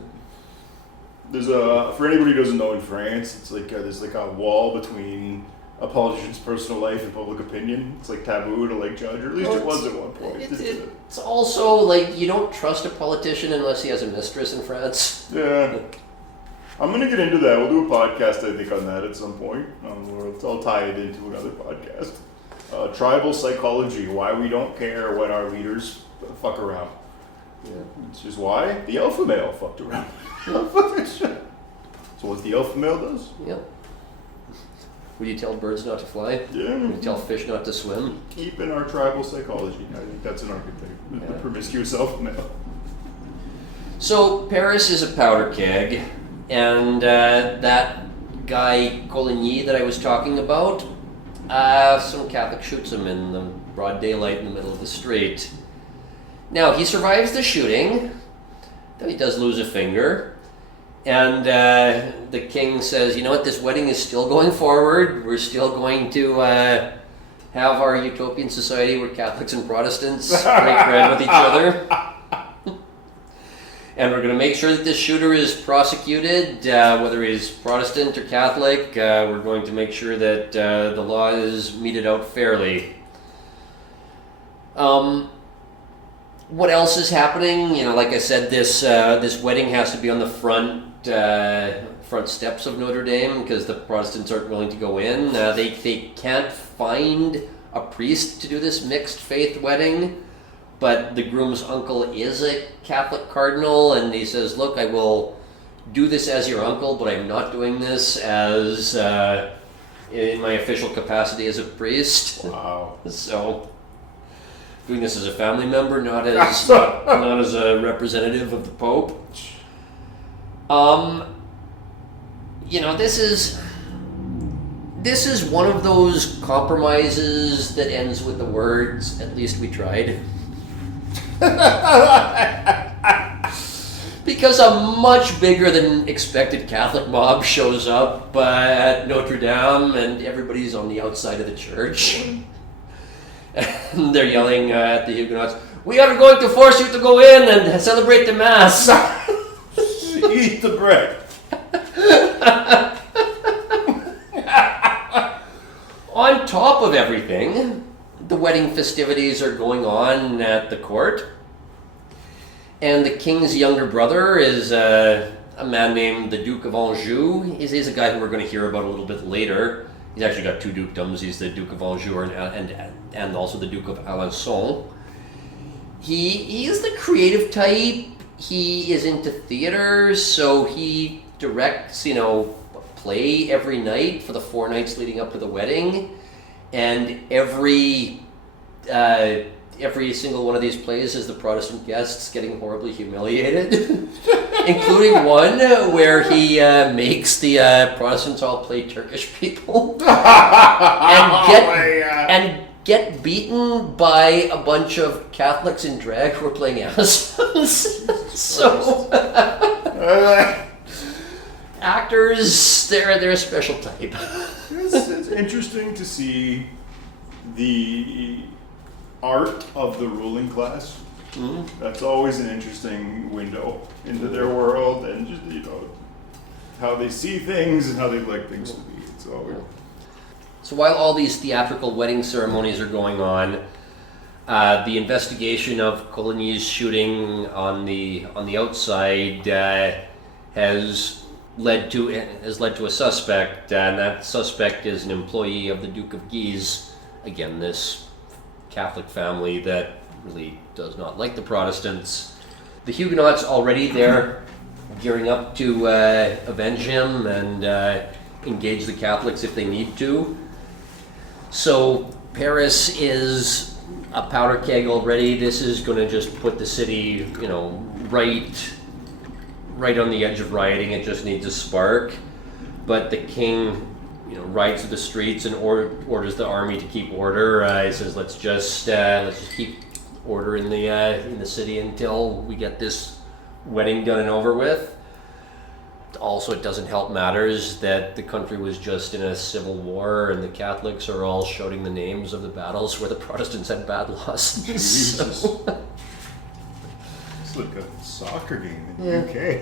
There's for anybody who doesn't know, in France, it's like there's like a wall between a politician's personal life and public opinion. It's like taboo to judge, or at least it was at one point. It's also you don't trust a politician unless he has a mistress in France. Yeah. I'm going to get into that. We'll do a podcast, I think, on that at some point. I'll tie it into another podcast. Tribal psychology, why we don't care when our leaders fuck around. Yeah. It's just why the alpha male fucked around. So what the alpha male does? Yep. Would you tell birds not to fly? Yeah. Would you tell fish not to swim? Keep in our tribal psychology. I think that's an archetype. Yeah. The promiscuous alpha male. So Paris is a powder keg, and that guy Coligny that I was talking about, some Catholic shoots him in the broad daylight in the middle of the street. Now, he survives the shooting, though he does lose a finger. And the king says, you know what, this wedding is still going forward. We're still going to have our utopian society where Catholics and Protestants break bread with each other. And we're going to make sure that this shooter is prosecuted, whether he's Protestant or Catholic. We're going to make sure that the law is meted out fairly. What else is happening? Like I said, this wedding has to be on the front steps of Notre Dame because the Protestants aren't willing to go in. They can't find a priest to do this mixed faith wedding. But the groom's uncle is a Catholic cardinal, and he says, look, I will do this as your uncle, but I'm not doing this as in my official capacity as a priest. Wow. So, doing this as a family member, not as not as a representative of the Pope. This is one of those compromises that ends with the words, at least we tried. Because a much bigger than expected Catholic mob shows up at Notre Dame, and everybody's on the outside of the church. And they're yelling at the Huguenots, we are going to force you to go in and celebrate the Mass. Eat the bread. On top of everything, the wedding festivities are going on at the court, and the king's younger brother is a man named the Duke of Anjou. He's a guy who we're going to hear about a little bit later. He's actually got two dukedoms. He's the Duke of Anjou and also the Duke of Alençon. He is the creative type. He is into theater, so he directs, a play every night for the 4 nights leading up to the wedding. And every single one of these plays is the Protestant guests getting horribly humiliated, including one where he makes the Protestants all play Turkish people and get beaten by a bunch of Catholics in drag who are playing Amazons. So actors, they're a special type. It's interesting to see the art of the ruling class. Mm-hmm. That's always an interesting window into their world, and just how they see things and how they like things to be. So while all these theatrical wedding ceremonies are going on, the investigation of Coligny's shooting on the outside has led to a suspect, and that suspect is an employee of the Duke of Guise. Again, this Catholic family that really does not like the Protestants. The Huguenots already there, gearing up to avenge him and engage the Catholics if they need to. So Paris is a powder keg already. This is going to just put the city, right on the edge of rioting. It just needs a spark. But the king, rides to the streets and orders the army to keep order. He says, let's just keep order in the city until we get this wedding done and over with. Also, it doesn't help matters that the country was just in a civil war and the Catholics are all shouting the names of the battles where the Protestants had bad losses. Jesus. It's like a soccer game in the UK.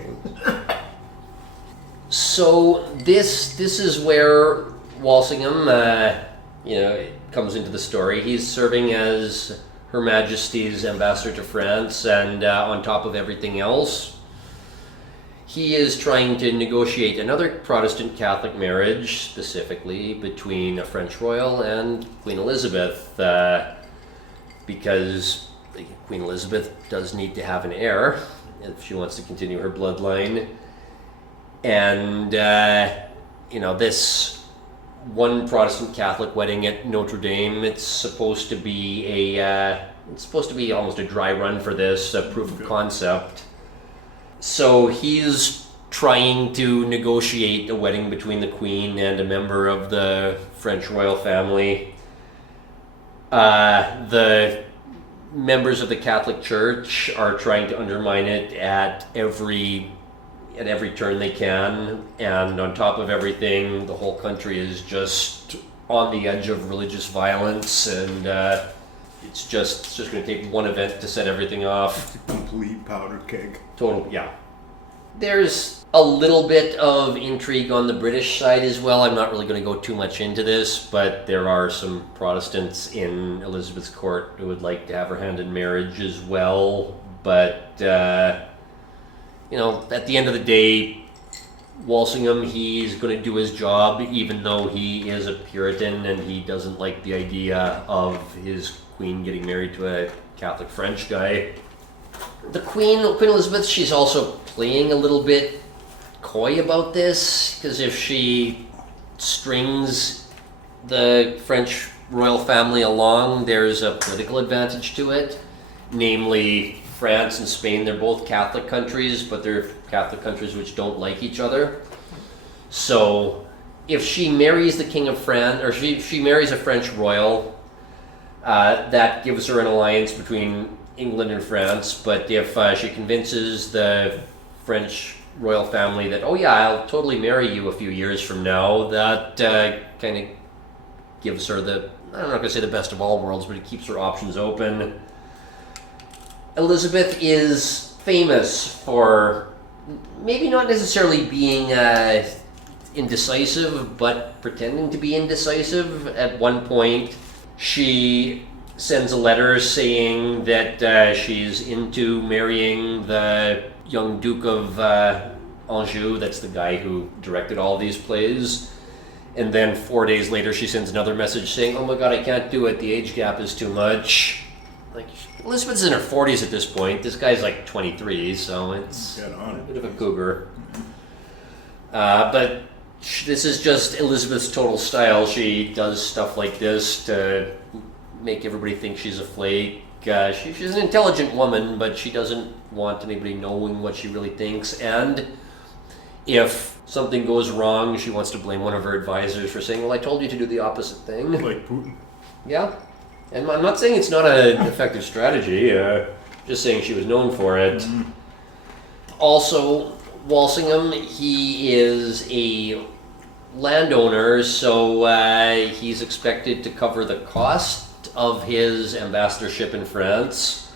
So this is where Walsingham, comes into the story. He's serving as Her Majesty's ambassador to France, and on top of everything else, he is trying to negotiate another Protestant Catholic marriage, specifically between a French royal and Queen Elizabeth, because Queen Elizabeth does need to have an heir if she wants to continue her bloodline. And, this one Protestant Catholic wedding at Notre Dame, it's supposed to be almost a dry run for this, a proof of concept. So he's trying to negotiate a wedding between the Queen and a member of the French royal family. The members of the Catholic Church are trying to undermine it at every turn they can, and on top of everything, the whole country is just on the edge of religious violence, and it's just going to take one event to set everything off. It's a complete powder keg. Total, yeah. There's a little bit of intrigue on the British side as well. I'm not really going to go too much into this, but there are some Protestants in Elizabeth's court who would like to have her hand in marriage as well. But, at the end of the day, Walsingham, he's going to do his job, even though he is a Puritan and he doesn't like the idea of his queen getting married to a Catholic French guy. The Queen Elizabeth, she's also playing a little bit coy about this, because if she strings the French royal family along, there's a political advantage to it. Namely, France and Spain, they're both Catholic countries, but they're Catholic countries which don't like each other. So if she marries the King of France, or she marries a French royal, that gives her an alliance between England and France. But if she convinces the French royal family that, oh yeah, I'll totally marry you a few years from now, that kind of gives her I'm not going to say the best of all worlds, but it keeps her options open. Elizabeth is famous for maybe not necessarily being indecisive, but pretending to be indecisive. At one point, she sends a letter saying that she's into marrying the young Duke of Anjou, that's the guy who directed all these plays. And then 4 days later, she sends another message saying, "Oh my God, I can't do it. The age gap is too much." Like, Elizabeth's in her 40s at this point. This guy's like 23, so it's Get on a it. bit of a cougar. But this is just Elizabeth's total style. She does stuff like this to make everybody think she's a flake. She's an intelligent woman, but she doesn't want anybody knowing what she really thinks. And if something goes wrong, she wants to blame one of her advisors for saying, "Well, I told you to do the opposite thing." Like Putin. Yeah. And I'm not saying it's not an effective strategy, just saying she was known for it. Also, Walsingham, he is a landowner, so he's expected to cover the cost of his ambassadorship in France.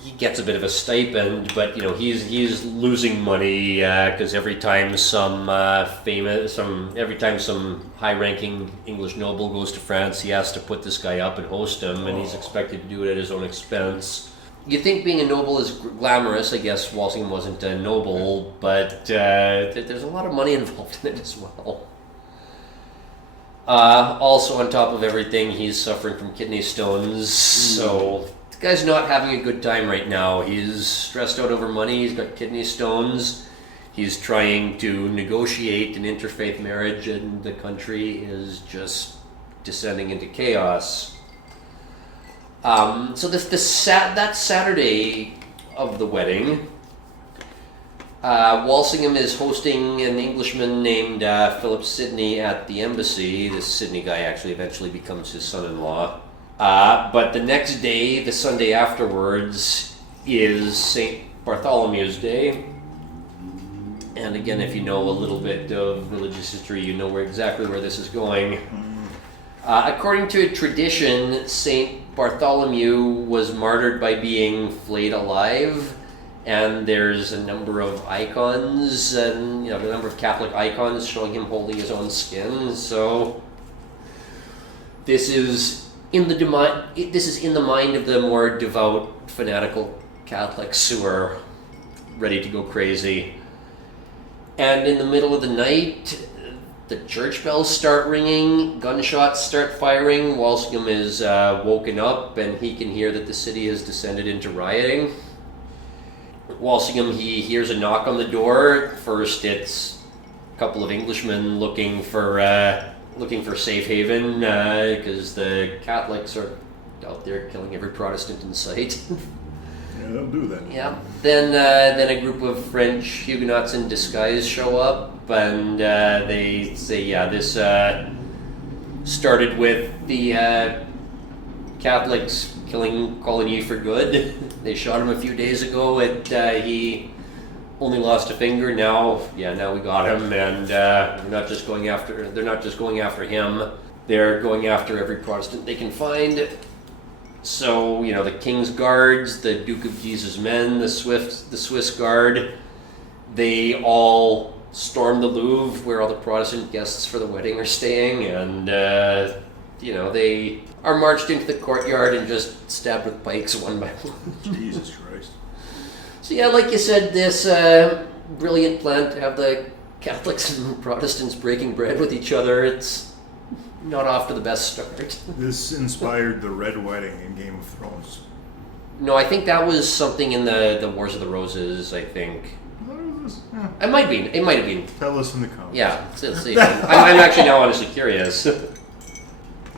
He gets a bit of a stipend, but he's losing money because every time some high-ranking English noble goes to France, he has to put this guy up and host him, and he's expected to do it at his own expense. You think being a noble is glamorous? I guess Walsingham wasn't a noble, but there's a lot of money involved in it as well. Also, on top of everything, he's suffering from kidney stones, so the guy's not having a good time right now. He's stressed out over money, he's got kidney stones, he's trying to negotiate an interfaith marriage, and the country is just descending into chaos. So that Saturday of the wedding, Walsingham is hosting an Englishman named Philip Sidney at the embassy. This Sidney guy actually eventually becomes his son-in-law. But the next day, the Sunday afterwards, is St. Bartholomew's Day. And again, if you know a little bit of religious history, you know exactly where this is going. According to tradition, St. Bartholomew was martyred by being flayed alive. And there's a number of icons, and a number of Catholic icons showing him holding his own skin. So this is in the mind of the more devout, fanatical Catholics who are ready to go crazy. And in the middle of the night, the church bells start ringing, gunshots start firing. Walsingham is woken up, and he can hear that the city has descended into rioting. Walsingham, he hears a knock on the door. First, it's a couple of Englishmen looking for safe haven because the Catholics are out there killing every Protestant in sight. Yeah, they'll do that. Yeah. Then a group of French Huguenots in disguise show up, and they say, this started with the Catholics killing Coligny for good. They shot him a few days ago. He only lost a finger. Now we got him, and they're not just going after him. They're going after every Protestant they can find. So the King's Guards, the Duke of Guise's men, the Swiss Guard, they all storm the Louvre, where all the Protestant guests for the wedding are staying, and they are marched into the courtyard and just stabbed with pikes one by one. Jesus Christ. So like you said, this brilliant plan to have the Catholics and Protestants breaking bread with each other, it's not off to the best start. This inspired the Red Wedding in Game of Thrones. No, I think that was something in the Wars of the Roses, I think. Yeah. It might have been. Tell us in the comments. Yeah, let's see. I'm actually now honestly curious.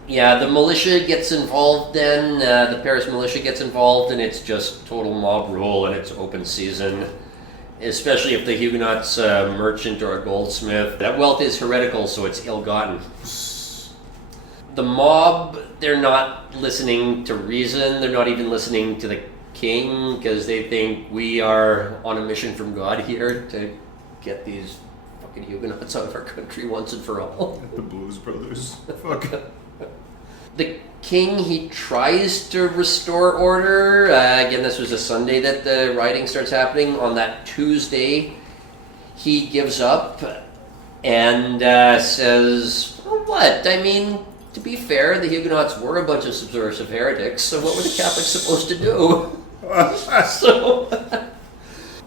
Yeah, the militia gets involved then, the Paris militia gets involved, and it's just total mob rule, and it's open season. Especially if the Huguenots a merchant or a goldsmith. That wealth is heretical, so it's ill-gotten. The mob, they're not listening to reason, they're not even listening to the king, because they think we are on a mission from God here to get these fucking Huguenots out of our country once and for all. The Blues Brothers. Fuck. The king, he tries to restore order. Again, this was a Sunday that the rioting starts happening. On that Tuesday, he gives up and says, well, what? I mean, to be fair, the Huguenots were a bunch of subversive heretics, so what were the Catholics supposed to do? So,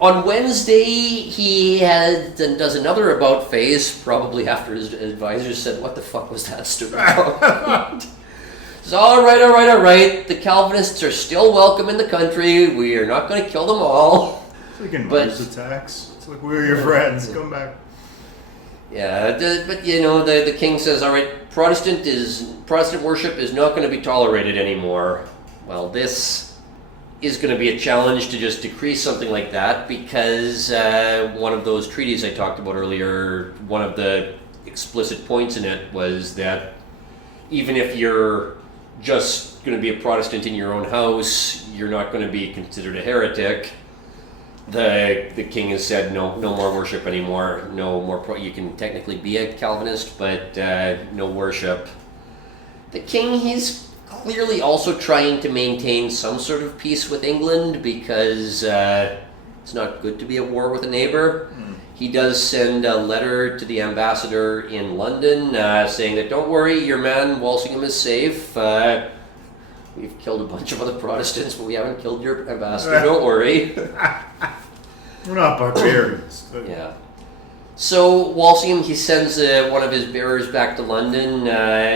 On Wednesday, he does another about face, probably after his advisors said, "What the fuck was that stupid comment?" So, all right. The Calvinists are still welcome in the country. We are not going to kill them all. It's like in Mars attacks. It's like, we're your friends. Come back. Yeah, but the king says, all right, Protestant worship is not going to be tolerated anymore. Well, this is going to be a challenge to just decrease something like that, because one of those treaties I talked about earlier, one of the explicit points in it was that even if you're just going to be a Protestant in your own house, you're not going to be considered a heretic. The king has said no more worship anymore. No more. You can technically be a Calvinist, but no worship. The king, he's clearly also trying to maintain some sort of peace with England, because it's not good to be at war with a neighbor. He does send a letter to the ambassador in London saying that, don't worry, your man Walsingham is safe. We've killed a bunch of other Protestants, but we haven't killed your ambassador, don't worry. We're not barbarians. Yeah. So Walsingham, he sends one of his bearers back to London.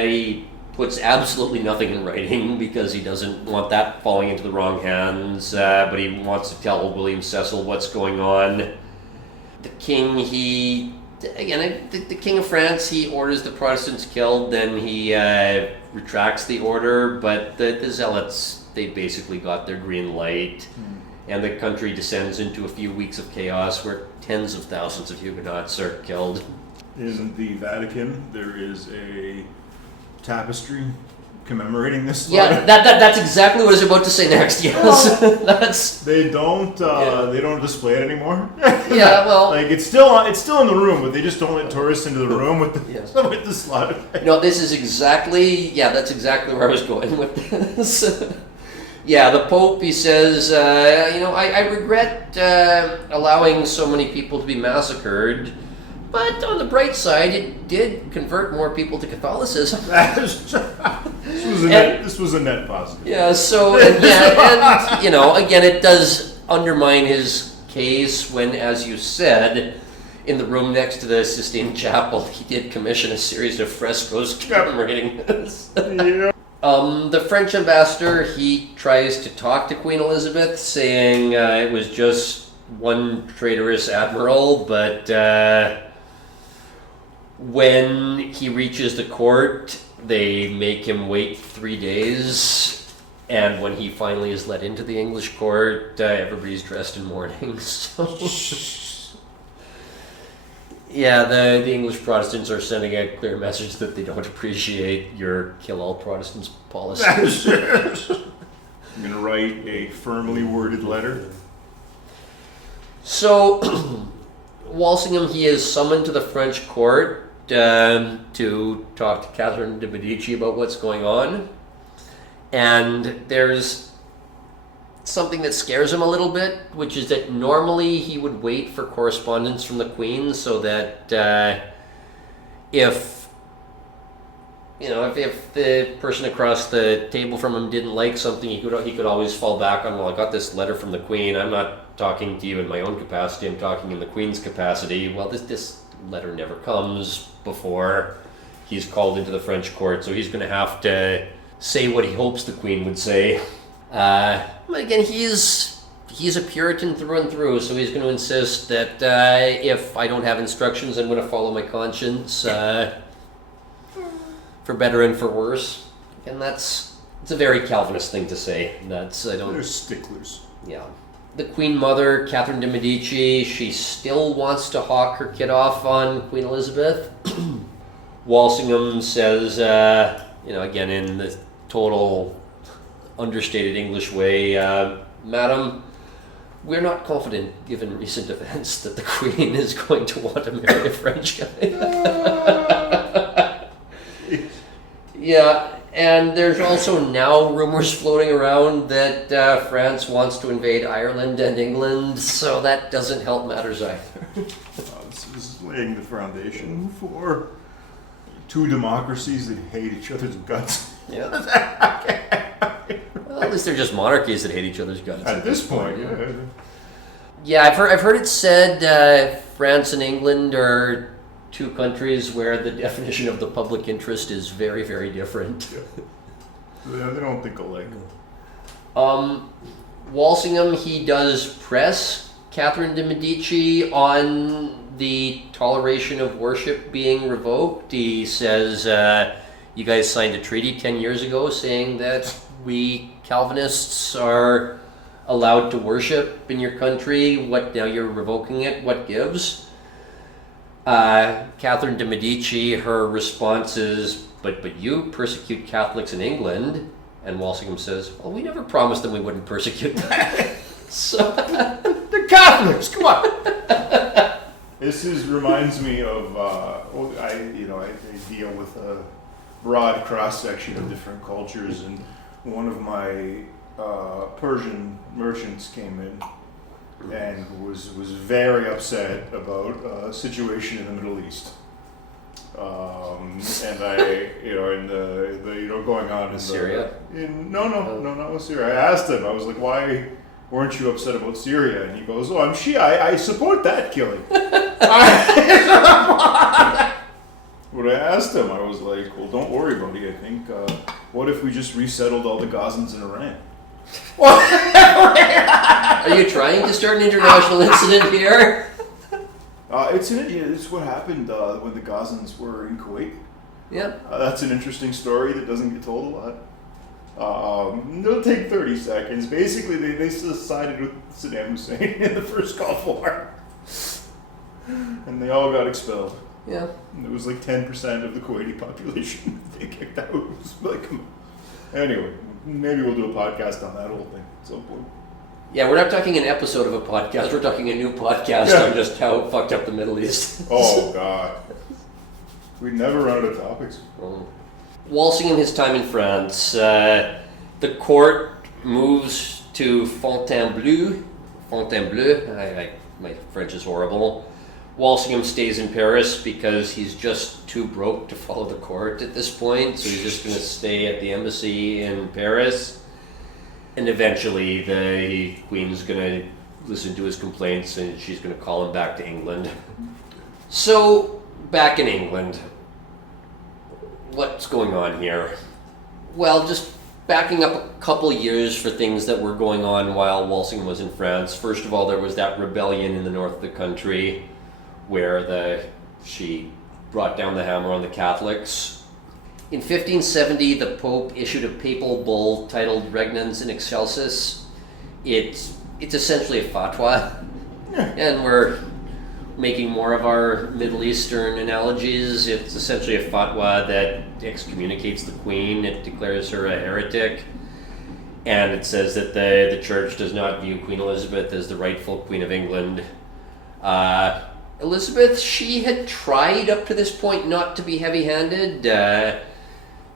He puts absolutely nothing in writing because he doesn't want that falling into the wrong hands, but he wants to tell William Cecil what's going on. The king, the king of France, he orders the Protestants killed, then he retracts the order, but the zealots, they basically got their green light, and the country descends into a few weeks of chaos where tens of thousands of Huguenots are killed. In the Vatican, there is a tapestry commemorating this. Yeah, that's exactly what I was about to say next. Yes, that's. They don't display it anymore. Yeah, well, like it's still in the room, but they just don't let tourists into the room with the with the slaughter. No, this is exactly. Yeah, that's exactly where I was going with this. Yeah, the Pope, he says, I regret allowing so many people to be massacred. But on the bright side, it did convert more people to Catholicism. This was a net positive. Yeah, so, again, it does undermine his case when, as you said, in the room next to the Sistine Chapel, he did commission a series of frescoes commemorating this. Yeah. The French ambassador, he tries to talk to Queen Elizabeth, saying it was just one traitorous admiral, but when he reaches the court, they make him wait 3 days, and when he finally is let into the English court, everybody's dressed in mourning. So, yeah, the English Protestants are sending a clear message that they don't appreciate your kill all Protestants policy. I'm going to write a firmly worded letter. So, Walsingham, he is summoned to the French court to talk to Catherine de' Medici about what's going on. And there's something that scares him a little bit, which is that normally he would wait for correspondence from the Queen so that if the person across the table from him didn't like something, he could always fall back on, well, I got this letter from the Queen. I'm not talking to you in my own capacity. I'm talking in the Queen's capacity. Well, this letter never comes before he's called into the French court, so he's going to have to say what he hopes the Queen would say. But again, he's a Puritan through and through, so he's going to insist that if I don't have instructions, I'm going to follow my conscience, for better and for worse. And it's a very Calvinist thing to say. They're sticklers. Yeah. The Queen Mother, Catherine de' Medici, she still wants to hawk her kid off on Queen Elizabeth. Walsingham says, again in the total understated English way, Madam, we're not confident, given recent events, that the Queen is going to want to marry a French guy. Yeah, and there's also now rumors floating around that France wants to invade Ireland and England, so that doesn't help matters either. This is laying the foundation for two democracies that hate each other's guts. Yeah. Well, at least they're just monarchies that hate each other's guts. At this point, yeah. Yeah, I've heard it said France and England are two countries where the definition of the public interest is very, very different. They don't think alike. Walsingham, he does press Catherine de' Medici on the toleration of worship being revoked. He says, you guys signed a treaty 10 years ago saying that we Calvinists are allowed to worship in your country. What, now you're revoking it? What gives? Catherine de' Medici, her response is, but you persecute Catholics in England. And Walsingham says, well, we never promised them we wouldn't persecute them. So, They're Catholics. Come on. Reminds me of I deal with a broad cross section of different cultures, and one of my Persian merchants came in and was very upset about a situation in the Middle East. And in the going on in Syria? No, not with Syria. I asked him, I was like, why weren't you upset about Syria? And he goes, oh, I'm Shia, I support that killing. When I asked him, I was like, well, don't worry, buddy, I think, what if we just resettled all the Gazans in Iran? Are you trying to start an international incident here? It's what happened when the Gazans were in Kuwait. Yeah. That's an interesting story that doesn't get told a lot. It'll take 30 seconds. Basically, they sided with Saddam Hussein in the first Gulf War. And they all got expelled. Yeah. And it was like 10% of the Kuwaiti population they kicked out. It was like, anyway, maybe we'll do a podcast on that whole thing at some point. Yeah, we're not talking an episode of a podcast. We're talking a new podcast on just how fucked up the Middle East is. Oh, God. We'd never run out of topics. Walsingham, his time in France. The court moves to Fontainebleau. My French is horrible. Walsingham stays in Paris because he's just too broke to follow the court at this point, so he's just going to stay at the embassy in Paris. And eventually the Queen's going to listen to his complaints and she's going to call him back to England. So, back in England, what's going on here? Well, just backing up a couple years for things that were going on while Walsingham was in France. First of all, there was that rebellion in the north of the country where she brought down the hammer on the Catholics. In 1570, the Pope issued a papal bull titled Regnans in Excelsis. It's essentially a fatwa, and we're making more of our Middle Eastern analogies. It's essentially a fatwa that excommunicates the Queen. It declares her a heretic, and it says that the Church does not view Queen Elizabeth as the rightful Queen of England. Elizabeth, she had tried up to this point not to be heavy-handed.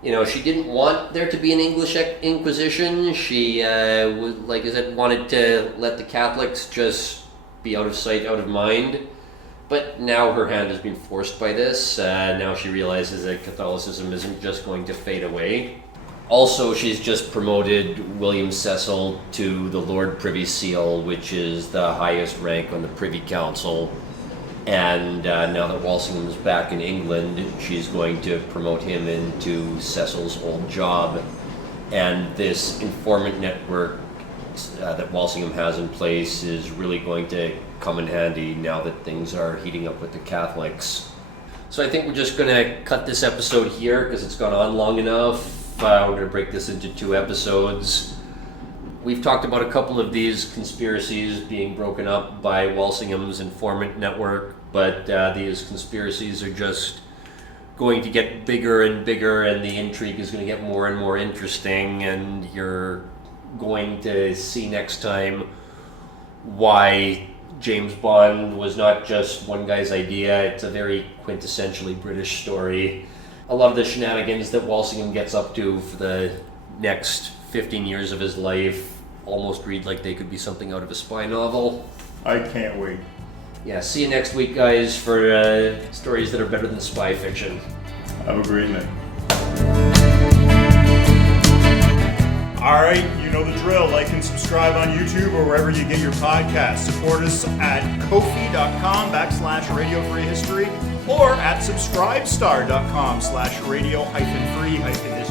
She didn't want there to be an English Inquisition. She, like I said, wanted to let the Catholics just be out of sight, out of mind. But now her hand has been forced by this. Now she realizes that Catholicism isn't just going to fade away. Also, she's just promoted William Cecil to the Lord Privy Seal, which is the highest rank on the Privy Council. And now that Walsingham is back in England, she's going to promote him into Cecil's old job. And this informant network that Walsingham has in place is really going to come in handy now that things are heating up with the Catholics. So I think we're just going to cut this episode here because it's gone on long enough. We're going to break this into 2 episodes. We've talked about a couple of these conspiracies being broken up by Walsingham's informant network, but these conspiracies are just going to get bigger and bigger, and the intrigue is going to get more and more interesting, and you're going to see next time why James Bond was not just one guy's idea. It's a very quintessentially British story. A lot of the shenanigans that Walsingham gets up to for the next 15 years of his life almost read like they could be something out of a spy novel. I can't wait. Yeah, see you next week, guys, for stories that are better than spy fiction. Have a great night. All right, you know the drill. Like and subscribe. subscribe on YouTube or wherever you get your podcasts. Support us at kofi.com/Radio Free History or at subscribestar.com/radio-free-history.